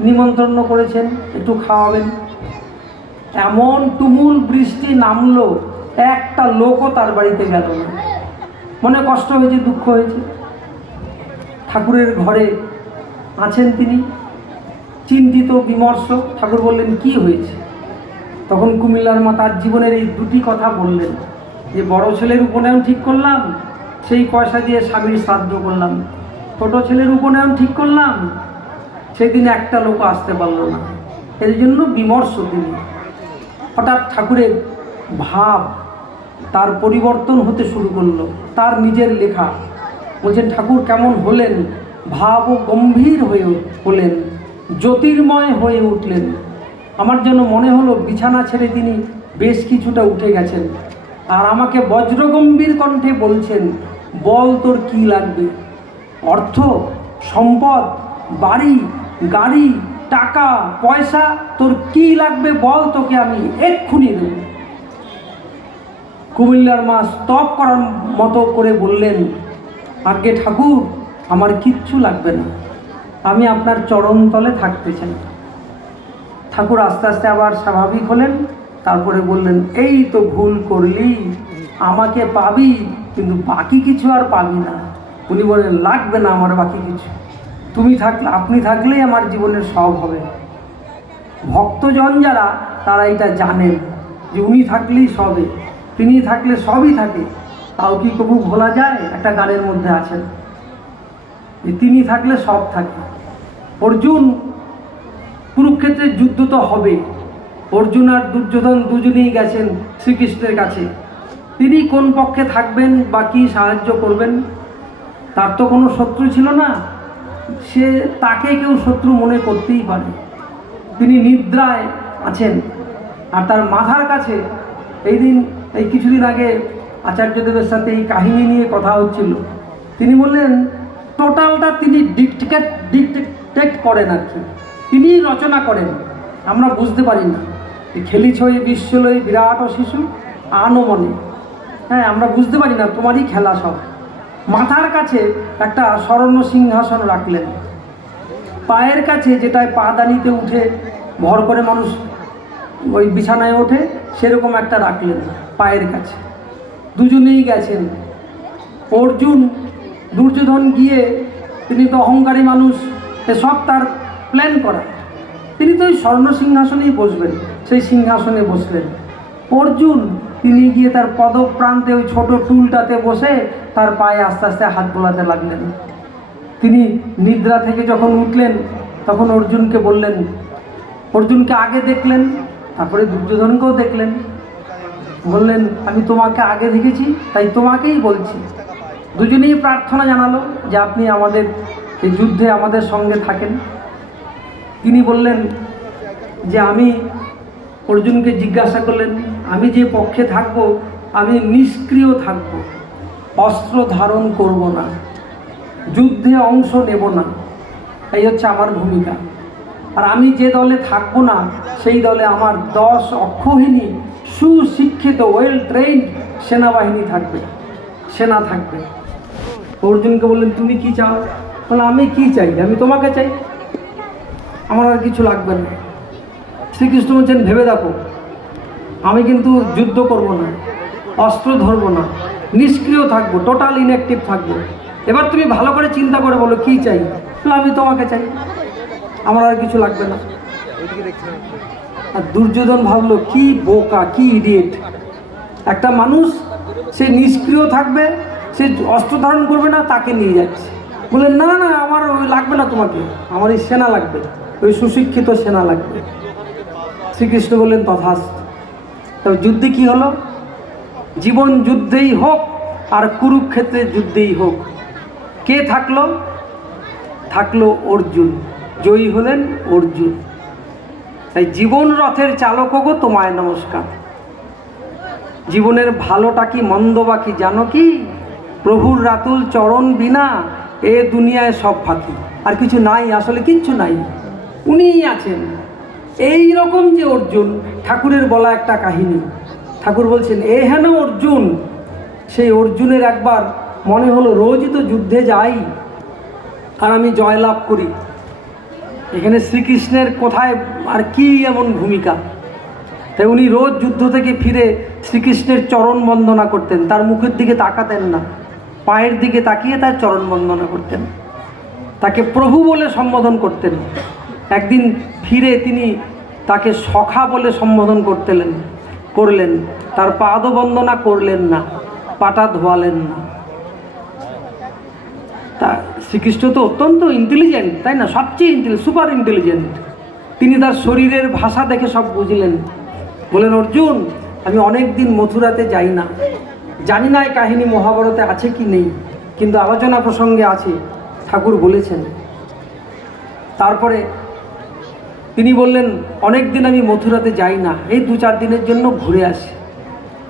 নিমন্ত্রণ করেছেন, একটু খাওয়াবেন। এমন তুমুল বৃষ্টি নামলো, একটা লোকও তার বাড়িতে গেল না। মনে কষ্ট হয়েছে, দুঃখ হয়েছে। ঠাকুরের ঘরে আছেন তিনি, চিন্তিত বিমর্ষ। ঠাকুর বললেন, কি হয়েছে? তখন কুমিল্লার মা তার জীবনের এই দুটি কথা বললেন, যে বড় ছেলের উপনয়ন ঠিক করলাম, সেই পয়সা দিয়ে স্বামীর শ্রাদ্ধ করলাম। ছোট ছেলের উপনয়ন ঠিক করলাম, সেদিন একটা লোক আসতে পারল না। এর জন্য বিমর্ষ তিনি। হঠাৎ ঠাকুরের ভাব তার পরিবর্তন হতে শুরু করলো। তার নিজের লেখা বলছেন, ঠাকুর কেমন হলেন, ভাব ও গম্ভীর হয়ে হলেন, জ্যোতির্ময় হয়ে উঠলেন। আমার যেন মনে হলো বিছানা ছেড়ে তিনি বেশ কিছুটা উঠে গেছেন, আর আমাকে বজ্রগম্ভীর কণ্ঠে বলছেন, বল তোর কি লাগবে? অর্থ, সম্পদ, বাড়ি, গাড়ি, টাকা, পয়সা, তোর কি লাগবে বল, তোকে আমি এক্ষুনি দেব। কুমিল্লার মা স্তব করার মতো করে বললেন, আজ্ঞে ঠাকুর, আমার কিচ্ছু লাগবে না, আমি আপনার চরণতলে থাকতে চাই। ঠাকুর আস্তে আস্তে আবার স্বাভাবিক হলেন। তারপরে বললেন, এই তো ভুল করলি, আমাকে পাবি কিন্তু বাকি কিছু আর পাবি না। উনি বললেন, লাগবে না আমার বাকি কিছু, আপনি থাকলেই আমার জীবনের সব হবে। ভক্তজন যারা, তারা এটা জানেন যে উনি থাকলেই সবে, তিনি থাকলে সবই থাকে। তাও কি কবু ভোলা যায়? একটা গানের মধ্যে আছেন যে তিনি থাকলে সব থাকে। অর্জুন, কুরুক্ষেত্রের যুদ্ধ তো হবে, অর্জুন আর দুর্যোধন দুজনেই গেছেন শ্রীকৃষ্ণের কাছে। তিনি কোন পক্ষে থাকবেন বা কী সাহায্য করবেন, তার তো কোনো শত্রু ছিল না। তাকে কেউ শত্রু মনে করতেই পারে। তিনি নিদ্রায় আছেন, আর তার মাথার কাছে এই কিছুদিন আগে আচার্যদেবের সাথে এই কাহিনী নিয়ে কথা হচ্ছিল। তিনি বললেন, টোটালটা তিনি ডিকটেক্ট করেন আর কি, তিনি রচনা করেন। আমরা বুঝতে পারি না। খেলিছই বিশ্বলয় বিরাট শিশু আনো মনে, হ্যাঁ আমরা বুঝতে পারি না, তোমারই খেলা সব। মাথার কাছে একটা স্বর্ণ সিংহাসন রাখলেন, পায়ের কাছে, যেটায় পাদানিতে উঠে ভর করে মানুষ ওই বিছানায় ওঠে, সেরকম একটা রাখলেন পায়ের কাছে। দুজনেই গেছেন। অর্জুন, দুর্যোধন গিয়ে, তিনি তো অহংকারী মানুষ, এসব তার প্ল্যান করা। তিনি তো ওই স্বর্ণ সিংহাসনেই বসবেন, সেই সিংহাসনে বসলেন। অর্জুন, তিনি গিয়ে তার পদপ্রান্তে ওই ছোট টুলটাতে বসে তার পায়ে আস্তে আস্তে হাত বোলাতে লাগলেন। তিনি নিদ্রা থেকে যখন উঠলেন, তখন অর্জুনকে বললেন, অর্জুনকে আগে দেখলেন, তারপরে দুর্যোধনকেও দেখলেন। বললেন, আমি তোমাকে আগে দেখেছি, তাই তোমাকেই বলছি। দুজনেই প্রার্থনা জানালো যে আপনি আমাদের এই যুদ্ধে আমাদের সঙ্গে থাকেন। তিনি বললেন যে, আমি অর্জুনকে জিজ্ঞাসা করলেন, আমি যে পক্ষে থাকব আমি নিষ্ক্রিয় থাকব, অস্ত্র ধারণ করব না, যুদ্ধে অংশ নেব না। এই হচ্ছে আমার ভূমিকা। আর আমি যে দলে থাকবো না সেই দলে আমার 10 অক্ষৌহিনী সুশিক্ষিত ওয়েল ট্রেন্ড সেনাবাহিনী থাকবে, সেনা থাকবে। অর্জুনকে বললেন তুমি কি চাও? বলে আমি কি চাই, আমি তোমাকে চাই, আমার আর কিছু লাগবে না। শ্রীকৃষ্ণ বলছেন ভেবে দেখো, আমি কিন্তু যুদ্ধ করব না, অস্ত্র ধরবো না, নিষ্ক্রিয় থাকবো, টোটাল ইনঅ্যাক্টিভ থাকবো। এবার তুমি ভালো করে চিন্তা করে বলো কি চাই? আমি তোমাকে চাই, আমার আর কিছু লাগবে না। আর দুর্যোধন ভাবলো কি বোকা, কি ইডিয়েট একটা মানুষ, সে নিষ্ক্রিয় থাকবে, সে অস্ত্র ধারণ করবে না, তাকে নিয়ে যাচ্ছে। বললেন না না আমার ওই লাগবে না তোমাকে, আমার এই সেনা লাগবে, ওই সুশিক্ষিত সেনা লাগবে। শ্রীকৃষ্ণ বললেন তথাস্তু। তবে যুদ্ধে কি হলো? জীবন যুদ্ধেই হোক আর কুরুক্ষেত্রের যুদ্ধেই হোক, কে থাকলো? থাকলো অর্জুন, জয়ী হলেন অর্জুন। তাই জীবন রথের চালক গো তোমায় নমস্কার। জীবনের ভালোটা কি মন্দ বা কি জানো কি? প্রভুর রাতুল চরণ বিনা এ দুনিয়ায় সব ফাঁকি। আর কিছু নাই, আসলে কিচ্ছু নাই, উনিই আছেন। এই রকম যে অর্জুন, ঠাকুরের বলা একটা কাহিনী। ঠাকুর বলছেন এ হেন অর্জুন, সেই অর্জুনের একবার মনে হলো রোজই তো যুদ্ধে যাই আর আমি জয়লাভ করি, এখানে শ্রীকৃষ্ণের কোথায় আর কি এমন ভূমিকা? তাই উনি রোজ যুদ্ধ থেকে ফিরে শ্রীকৃষ্ণের চরণ বন্দনা করতেন, তার মুখের দিকে তাকাতেন না, পায়ের দিকে তাকিয়ে তার চরণ বন্দনা করতেন, তাকে প্রভু বলে সম্বোধন করতেন। একদিন ফিরে তিনি তাকে সখা বলে সম্বোধন করলেন, তার পাদ বন্দনা করলেন না, পাটা ধোয়ালেন না। তা শ্রীকৃষ্ণ তো অত্যন্ত ইন্টেলিজেন্ট, তাই না? সবচেয়ে সুপার ইন্টেলিজেন্ট। তিনি তার শরীরের ভাষা দেখে সব বুঝলেন। বলেন অর্জুন, আমি অনেক দিন মথুরাতে যাই না, জানি না এই কাহিনী মহাভারতে আছে কি নেই, কিন্তু আলোচনা প্রসঙ্গে আছে, ঠাকুর বলেছেন। তারপরে তিনি বললেন অনেক দিন আমি মথুরাতে যাই না, এই 2-4 দিনের জন্য ঘুরে আসি।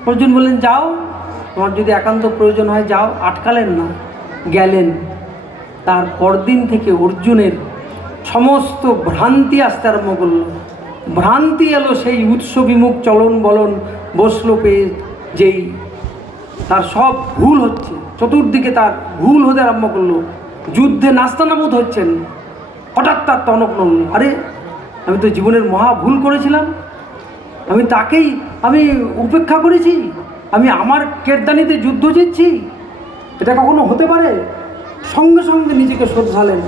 অর্জুন বললেন যাও, তোমার যদি একান্ত প্রয়োজন হয় যাও, আটকালেন না, গেলেন। তার পরদিন থেকে অর্জুনের সমস্ত ভ্রান্তি আসতে আরম্ভ করলো। ভ্রান্তি এলো সেই উৎসবিমুখ চলন বলন বসলো পেয়ে, যেই তার সব ভুল হচ্ছে, চতুর্দিকে তার ভুল হতে আরম্ভ করলো। যুদ্ধে নাস্তানাবুদ হচ্ছেন, হঠাৎ তার টনক নড়ল, আরে আমি তো জীবনের মহা ভুল করেছিলাম, আমি তাকেই আমি উপেক্ষা করেছি, আমি আমার কেরদানিতে যুদ্ধ জিতছি, এটা কখনো হতে পারে? সঙ্গে সঙ্গে নিজেকে শোধরালেন,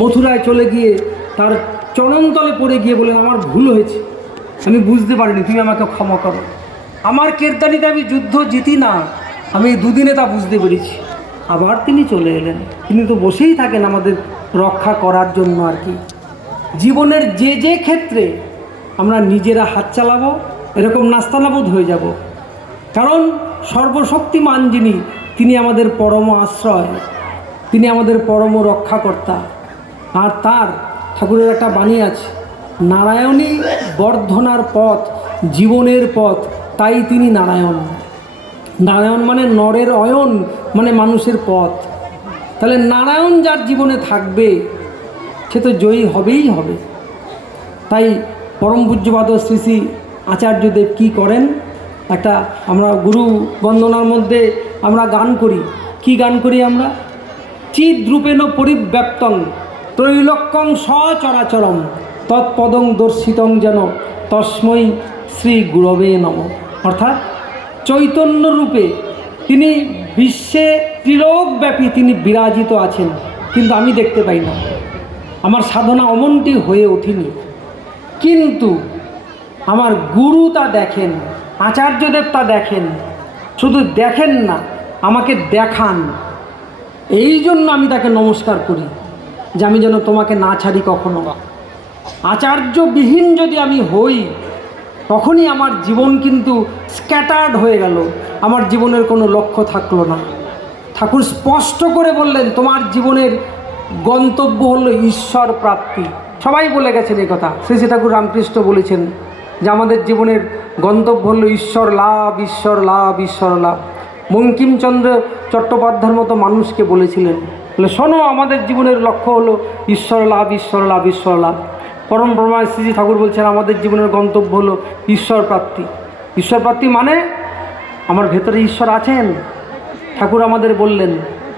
মথুরায় চলে গিয়ে তার চরণতলে পড়ে গিয়ে বলেন আমার ভুল হয়েছে, আমি বুঝতে পারিনি, তুমি আমাকে ক্ষমা করো, আমার কেরদানিতে আমি যুদ্ধ জিতি না, আমি এই 2 দিনে তা বুঝতে পেরেছি। আবার তিনি চলে এলেন। তিনি তো বসেই থাকেন আমাদের রক্ষা করার জন্য আর কি। জীবনের যে যে ক্ষেত্রে আমরা নিজেরা হাত চালাবো, এরকম নাস্তানাবুদ হয়ে যাব। কারণ সর্বশক্তিমান যিনি, তিনি আমাদের পরম আশ্রয়, তিনি আমাদের পরম রক্ষাকর্তা। আর তার ঠাকুরের একটা বাণী আছে, নারায়ণী বর্ধনার পথ জীবনের পথ, তাই তিনি নারায়ণ। নারায়ণ মানে নরের অয়ন, মানে মানুষের পথ। তাহলে নারায়ণ যার জীবনে থাকবে সে তো জয়ী হবেই হবে। তাই পরম পূজ্যপাদ শ্রী শ্রী আচার্যদেব কী করেন, একটা আমরা গুরু বন্দনার মধ্যে আমরা গান করি। কি গান করি আমরা? চিদ্রূপেণ পরিব্যাপ্তং ত্রৈলোক্যং সচরাচরম তৎপদং দর্শিতং যেন তস্মৈ শ্রী গুরবে নমঃ। অর্থাৎ চৈতন্য রূপে তিনি বিশ্বে ত্রিলোকব্যাপী তিনি বিরাজিত আছেন, কিন্তু আমি দেখতে পাই না, আমার সাধনা অমনটি হয়ে ওঠেনি, কিন্তু আমার গুরু তা দেখেন, আচার্যদেব তা দেখেন, শুধু দেখেন না আমাকে দেখান। এই জন্য আমি তাকে নমস্কার করি যে আমি যেন তোমাকে না ছাড়ি কখনো। আচার্যবিহীন যদি আমি হই তখনই আমার জীবন কিন্তু স্ক্যাটার্ড হয়ে গেল, আমার জীবনের কোনো লক্ষ্য থাকলো না। ঠাকুর স্পষ্ট করে বললেন তোমার জীবনের গন্তব্য হলো ঈশ্বর প্রাপ্তি। সবাই বলে গেছেন এই কথা, শ্রী শ্রী ঠাকুর রামকৃষ্ণ বলেছেন যে আমাদের জীবনের গন্তব্য হলো ঈশ্বর লাভ, ঈশ্বর লাভ, ঈশ্বর লাভ। বঙ্কিমচন্দ্র চট্টোপাধ্যায়ের মতো মানুষকে বলেছিলেন, বলে শোনো, আমাদের জীবনের লক্ষ্য হলো ঈশ্বর লাভ, ঈশ্বর লাভ, ঈশ্বর লাভ। পরম ব্রহ্মা শ্রী ঠাকুর বলছেন আমাদের জীবনের গন্তব্য হলো ঈশ্বর প্রাপ্তি। ঈশ্বর প্রাপ্তি মানে আমার ভেতরে ঈশ্বর আছেন। ঠাকুর আমাদের বললেন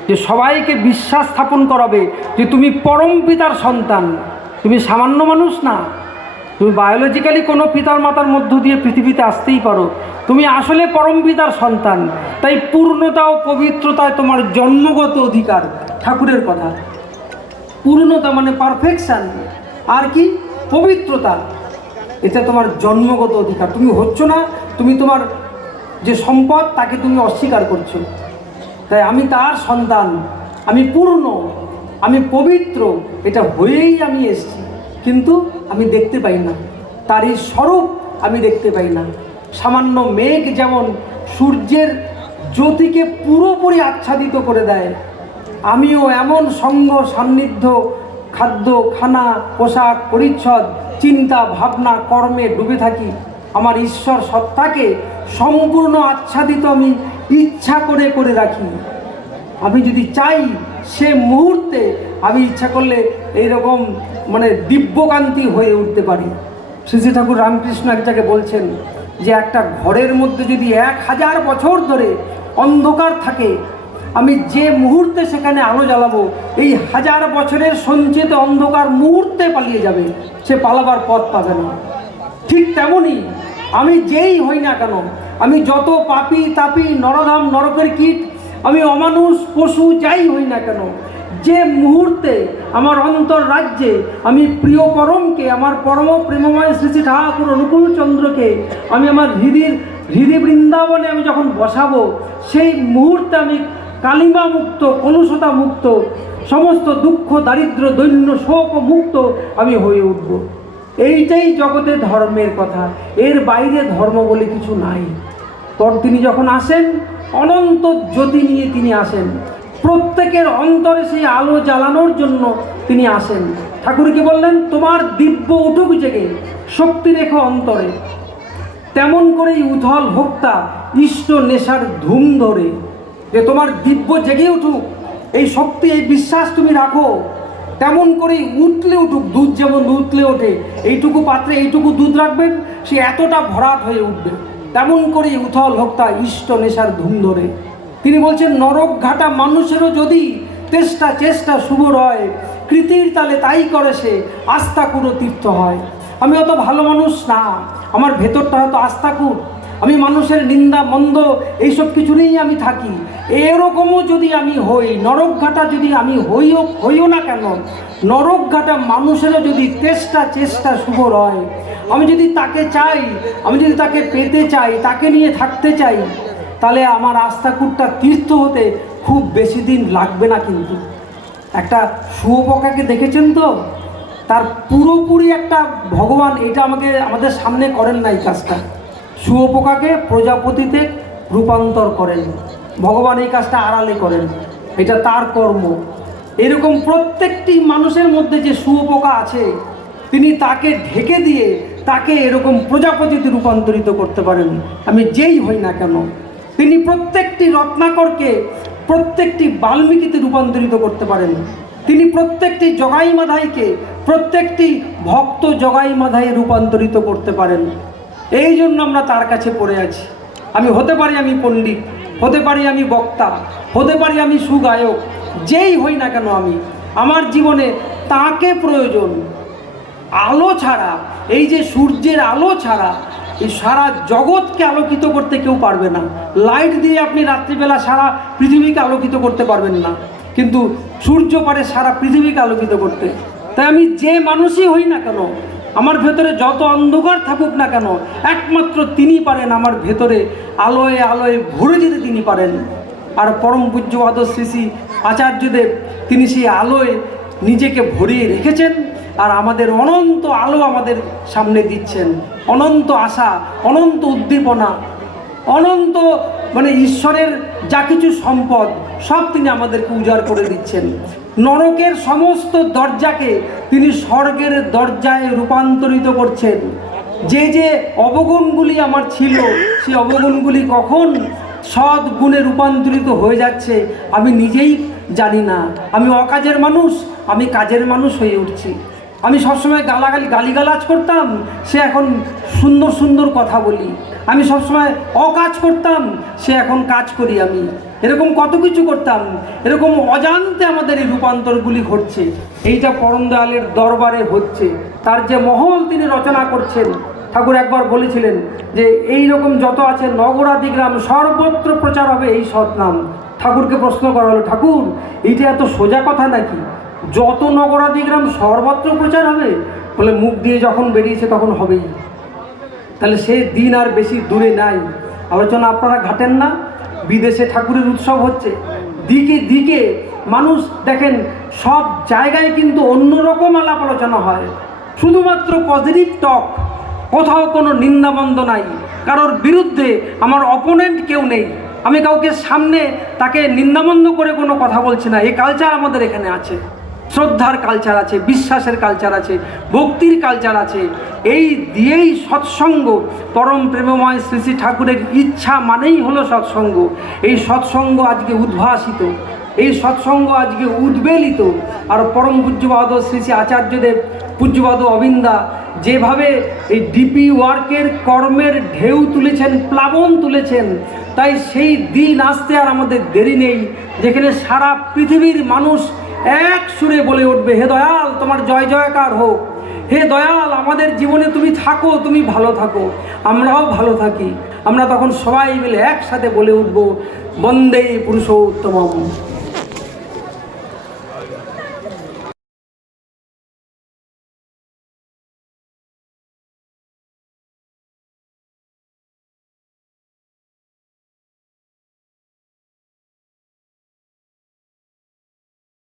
যে সবাইকে বিশ্বাস স্থাপন করাবে যে তুমি পরম পিতার সন্তান, তুমি সামান্য মানুষ না, তুমি বায়োলজিক্যালি কোনো পিতার মাতার মধ্য দিয়ে পৃথিবীতে আসতেই পারো, তুমি আসলে পরম পিতার সন্তান। তাই পূর্ণতা ও পবিত্রতায় তোমার জন্মগত অধিকার। ঠাকুরের কথা, পূর্ণতা মানে পারফেকশন, আর কি পবিত্রতা, এটা তোমার জন্মগত অধিকার। তুমি হচ্ছ না, তুমি তোমার যে সম্পদ তাকে তুমি অস্বীকার করছো। তাই আমি তার সন্তান, আমি পূর্ণ, আমি পবিত্র, এটা হয়েই আমি এসেছি, কিন্তু আমি দেখতে পাই না, তার এই স্বরূপ আমি দেখতে পাই না। সামান্য মেঘ যেমন সূর্যের জ্যোতিকে পুরোপুরি আচ্ছাদিত করে দেয়, আমিও এমন সঙ্গ সান্নিধ্য, খাদ্য খানা, পোশাক পরিচ্ছদ, চিন্তা ভাবনা কর্মে ডুবে থাকি। আমার ঈশ্বর সত্তাকে সম্পূর্ণ আচ্ছাদিত আমি ইচ্ছা করে করে রাখি। আমি যদি চাই সে মুহূর্তে আমি ইচ্ছা করলে এইরকম মানে দিব্যকান্তি হয়ে উঠতে পারি। শ্রী শ্রী ঠাকুর রামকৃষ্ণ এক জায়গায় বলছেন যে একটা ঘরের মধ্যে যদি 1000 বছর ধরে অন্ধকার থাকে, আমি যে মুহূর্তে সেখানে আলো জ্বালাবো, এই 1000 বছরের সঞ্চিত অন্ধকার মুহূর্তে পালিয়ে যাবে, সে পালাবার পথ পাবে না। ঠিক তেমনই আমি যেই হই না কেন, আমি যত পাপী তাপী, নরধাম নরকের কীট, আমি অমানুষ পশু যাই হই না কেন, যে মুহূর্তে আমার অন্তর রাজ্যে আমি প্রিয় পরমকে, আমার পরম প্রেমময় শ্রী শ্রী ঠাকুর অনুকূল চন্দ্রকে আমি আমার হৃদয় বৃন্দাবনে আমি যখন বসাবো, সেই মুহূর্তে আমি কালিমা মুক্ত, কলুষতা মুক্ত, সমস্ত দুঃখ দারিদ্র দৈন্য শোক মুক্ত আমি হয়ে উঠব। এইটাই জগতে ধর্মের কথা, এর বাইরে ধর্ম বলে কিছু নাই। তখন তিনি যখন আসেন, অনন্ত জ্যোতি নিয়ে তিনি আসেন, প্রত্যেকের অন্তরে সেই আলো জ্বালানোর জন্য তিনি আসেন। ঠাকুর কি বললেন, তোমার দিব্য উঠুক জেগে, শক্তি রেখো অন্তরে, তেমন করেই উথল হোক্তা ইষ্ট নেশার ধুম ধরে। যে তোমার দিব্য জেগে উঠুক, এই শক্তি, এই বিশ্বাস তুমি রাখো, তেমন করেই উঠলে উঠুক। দুধ যেমন উঠলে ওঠে, এইটুকু পাত্রে এইটুকু দুধ রাখবেন, সে এতটা ভরাট হয়ে উঠবে, তেমন করেই উথল হোক্তা ইষ্ট নেশার ধুম ধরে। তিনি বলছেন, নরক ঘাটা মানুষেরও যদি চেষ্টা শুভ রয়, কৃতির তালে তাই করে সে আস্তাকুর তীর্থ হয়। আমি অত ভালো মানুষ না, আমার ভেতরটা হয়তো আস্তাকুর, আমি মানুষের নিন্দা মন্দ এইসব কিছু নিয়েই আমি থাকি। এরকমও যদি আমি হই, নরক ঘাটা যদি আমি হইও না কেন, নরক ঘাটা মানুষেরও যদি চেষ্টা শুভ রয়, আমি যদি তাকে চাই, আমি যদি তাকে পেতে চাই, তাকে নিয়ে থাকতে চাই, তাহলে আমার আস্তাকুরটা তীর্থ হতে খুব বেশি দিন লাগবে না। কিন্তু একটা শুয়োপোকাকে দেখেছেন তো, তার পুরোপুরি একটা ভগবান এটা আমাদের সামনে করেন না এই কাজটা। শুয়োপোকাকে প্রজাপতিতে রূপান্তর করেন ভগবান, এই কাজটা আড়ালে করেন, এটা তার কর্ম। এরকম প্রত্যেকটি মানুষের মধ্যে যে শুয়োপোকা আছে, তিনি তাকে ঢেকে দিয়ে তাকে এরকম প্রজাপতিতে রূপান্তরিত করতে পারেন, আমি যেই হই না কেন। তিনি প্রত্যেকটি রত্নাকরকে প্রত্যেকটি বাল্মীকিতে রূপান্তরিত করতে পারেন। তিনি প্রত্যেকটি জগাই মাধাইকে প্রত্যেকটি ভক্ত জগাই মাধাই রূপান্তরিত করতে পারেন। এই জন্য আমরা তার কাছে পড়ে আছি। আমি হতে পারি আমি পণ্ডিত, হতে পারি আমি বক্তা, হতে পারি আমি সুগায়ক, যেই হই না কেন আমি, আমার জীবনে তাকে প্রয়োজন। আলো ছাড়া, এই যে সূর্যের আলো ছাড়া এই সারা জগৎকে আলোকিত করতে কেউ পারবে না। লাইট দিয়ে আপনি রাত্রিবেলা সারা পৃথিবীকে আলোকিত করতে পারবেন না, কিন্তু সূর্য পারে সারা পৃথিবীকে আলোকিত করতে। তাই আমি যে মানুষই হই না কেন, আমার ভেতরে যত অন্ধকার থাকুক না কেন, একমাত্র তিনি পারেন আমার ভেতরে আলোয় আলোয় ভরে যেতে, তিনি পারেন। আর পরম পূজ্যপাদ শ্রী শ্রী আচার্যদেব, তিনি সেই আলোয় নিজেকে ভরিয়ে রেখেছেন, আর আমাদের অনন্ত আলো আমাদের সামনে দিচ্ছেন, অনন্ত আশা, অনন্ত উদ্দীপনা, অনন্ত মানে ঈশ্বরের যা কিছু সম্পদ সব তিনি আমাদেরকে উজাড় করে দিচ্ছেন। নরকের সমস্ত দরজাকে তিনি স্বর্গের দরজায় রূপান্তরিত করছেন। যে যে অবগুণগুলি আমার ছিল সেই অবগুণগুলি কখন সৎ গুণে রূপান্তরিত হয়ে যাচ্ছে আমি নিজেই জানি না। আমি অকাজের মানুষ, আমি কাজের মানুষ হয়ে উঠছি। আমি সবসময় গালিগালাজ করতাম, সে এখন সুন্দর সুন্দর কথা বলি। আমি সবসময় অকাজ করতাম, সে এখন কাজ করি। আমি এরকম কত কিছু করতাম, এরকম অজান্তে আমাদের এই রূপান্তরগুলি ঘটছে। এইটা পরম দয়ালের দরবারে হচ্ছে। তার যে মহল তিনি রচনা করছেন, ঠাকুর একবার বলেছিলেন যে এই রকম যত আছে নগরাদি গ্রাম সর্বত্র প্রচার হবে এই সৎনাম। ঠাকুরকে প্রশ্ন করা হলো, ঠাকুর এইটা এত সোজা কথা নাকি? যত নগরাদি গ্রাম সর্বত্র প্রচার হবে? বলে মুখ দিয়ে যখন বেরিয়েছে তখন হবেই। তাহলে সে দিন আর বেশি দূরে নাই। আলোচনা আপনারা ঘাটেন না? বিদেশে ঠাকুরের উৎসব হচ্ছে, দিকে দিকে মানুষ দেখেন, সব জায়গায় কিন্তু অন্যরকম আলাপ আলোচনা হয়, শুধুমাত্র পজিটিভ টক, কোথাও কোনো নিন্দাবন্ধ নাই, কারোর বিরুদ্ধে আমার অপোনেন্ট কেউ নেই। আমি কাউকে সামনে তাকে নিন্দাবন্ধ করে কোনো কথা বলছি না। এই কালচার আমাদের এখানে আছে, শ্রদ্ধার কালচার আছে, বিশ্বাসের কালচার আছে, ভক্তির কালচার আছে। এই দিয়েই সৎসঙ্গ, পরম প্রেমময় শ্রী শ্রী ঠাকুরের ইচ্ছা মানেই হলো সৎসঙ্গ। এই সৎসঙ্গ আজকে উদ্ভাসিত, এই সৎসঙ্গ আজকে উদ্বেলিত। আর পরম পূজ্যপাদ শ্রী শ্রী আচার্যদেব, পূজ্যপাদ অবিন্দা যেভাবে এই ডিপি ওয়ার্কের কর্মের ঢেউ তুলেছেন, প্লাবন তুলেছেন, তাই সেই দিন আসতে আর আমাদের দেরি নেই, যেখানে সারা পৃথিবীর মানুষ এক সুরে বলে উঠবে, হে দয়াল তোমার জয় জয়কার হোক, হে দয়াল আমাদের জীবনে তুমি থাকো, তুমি ভালো থাকো, আমরাও ভালো থাকি। আমরা তখন সবাই মিলে একসাথে বলে উঠব, বন্দে পুরুষোত্তমম।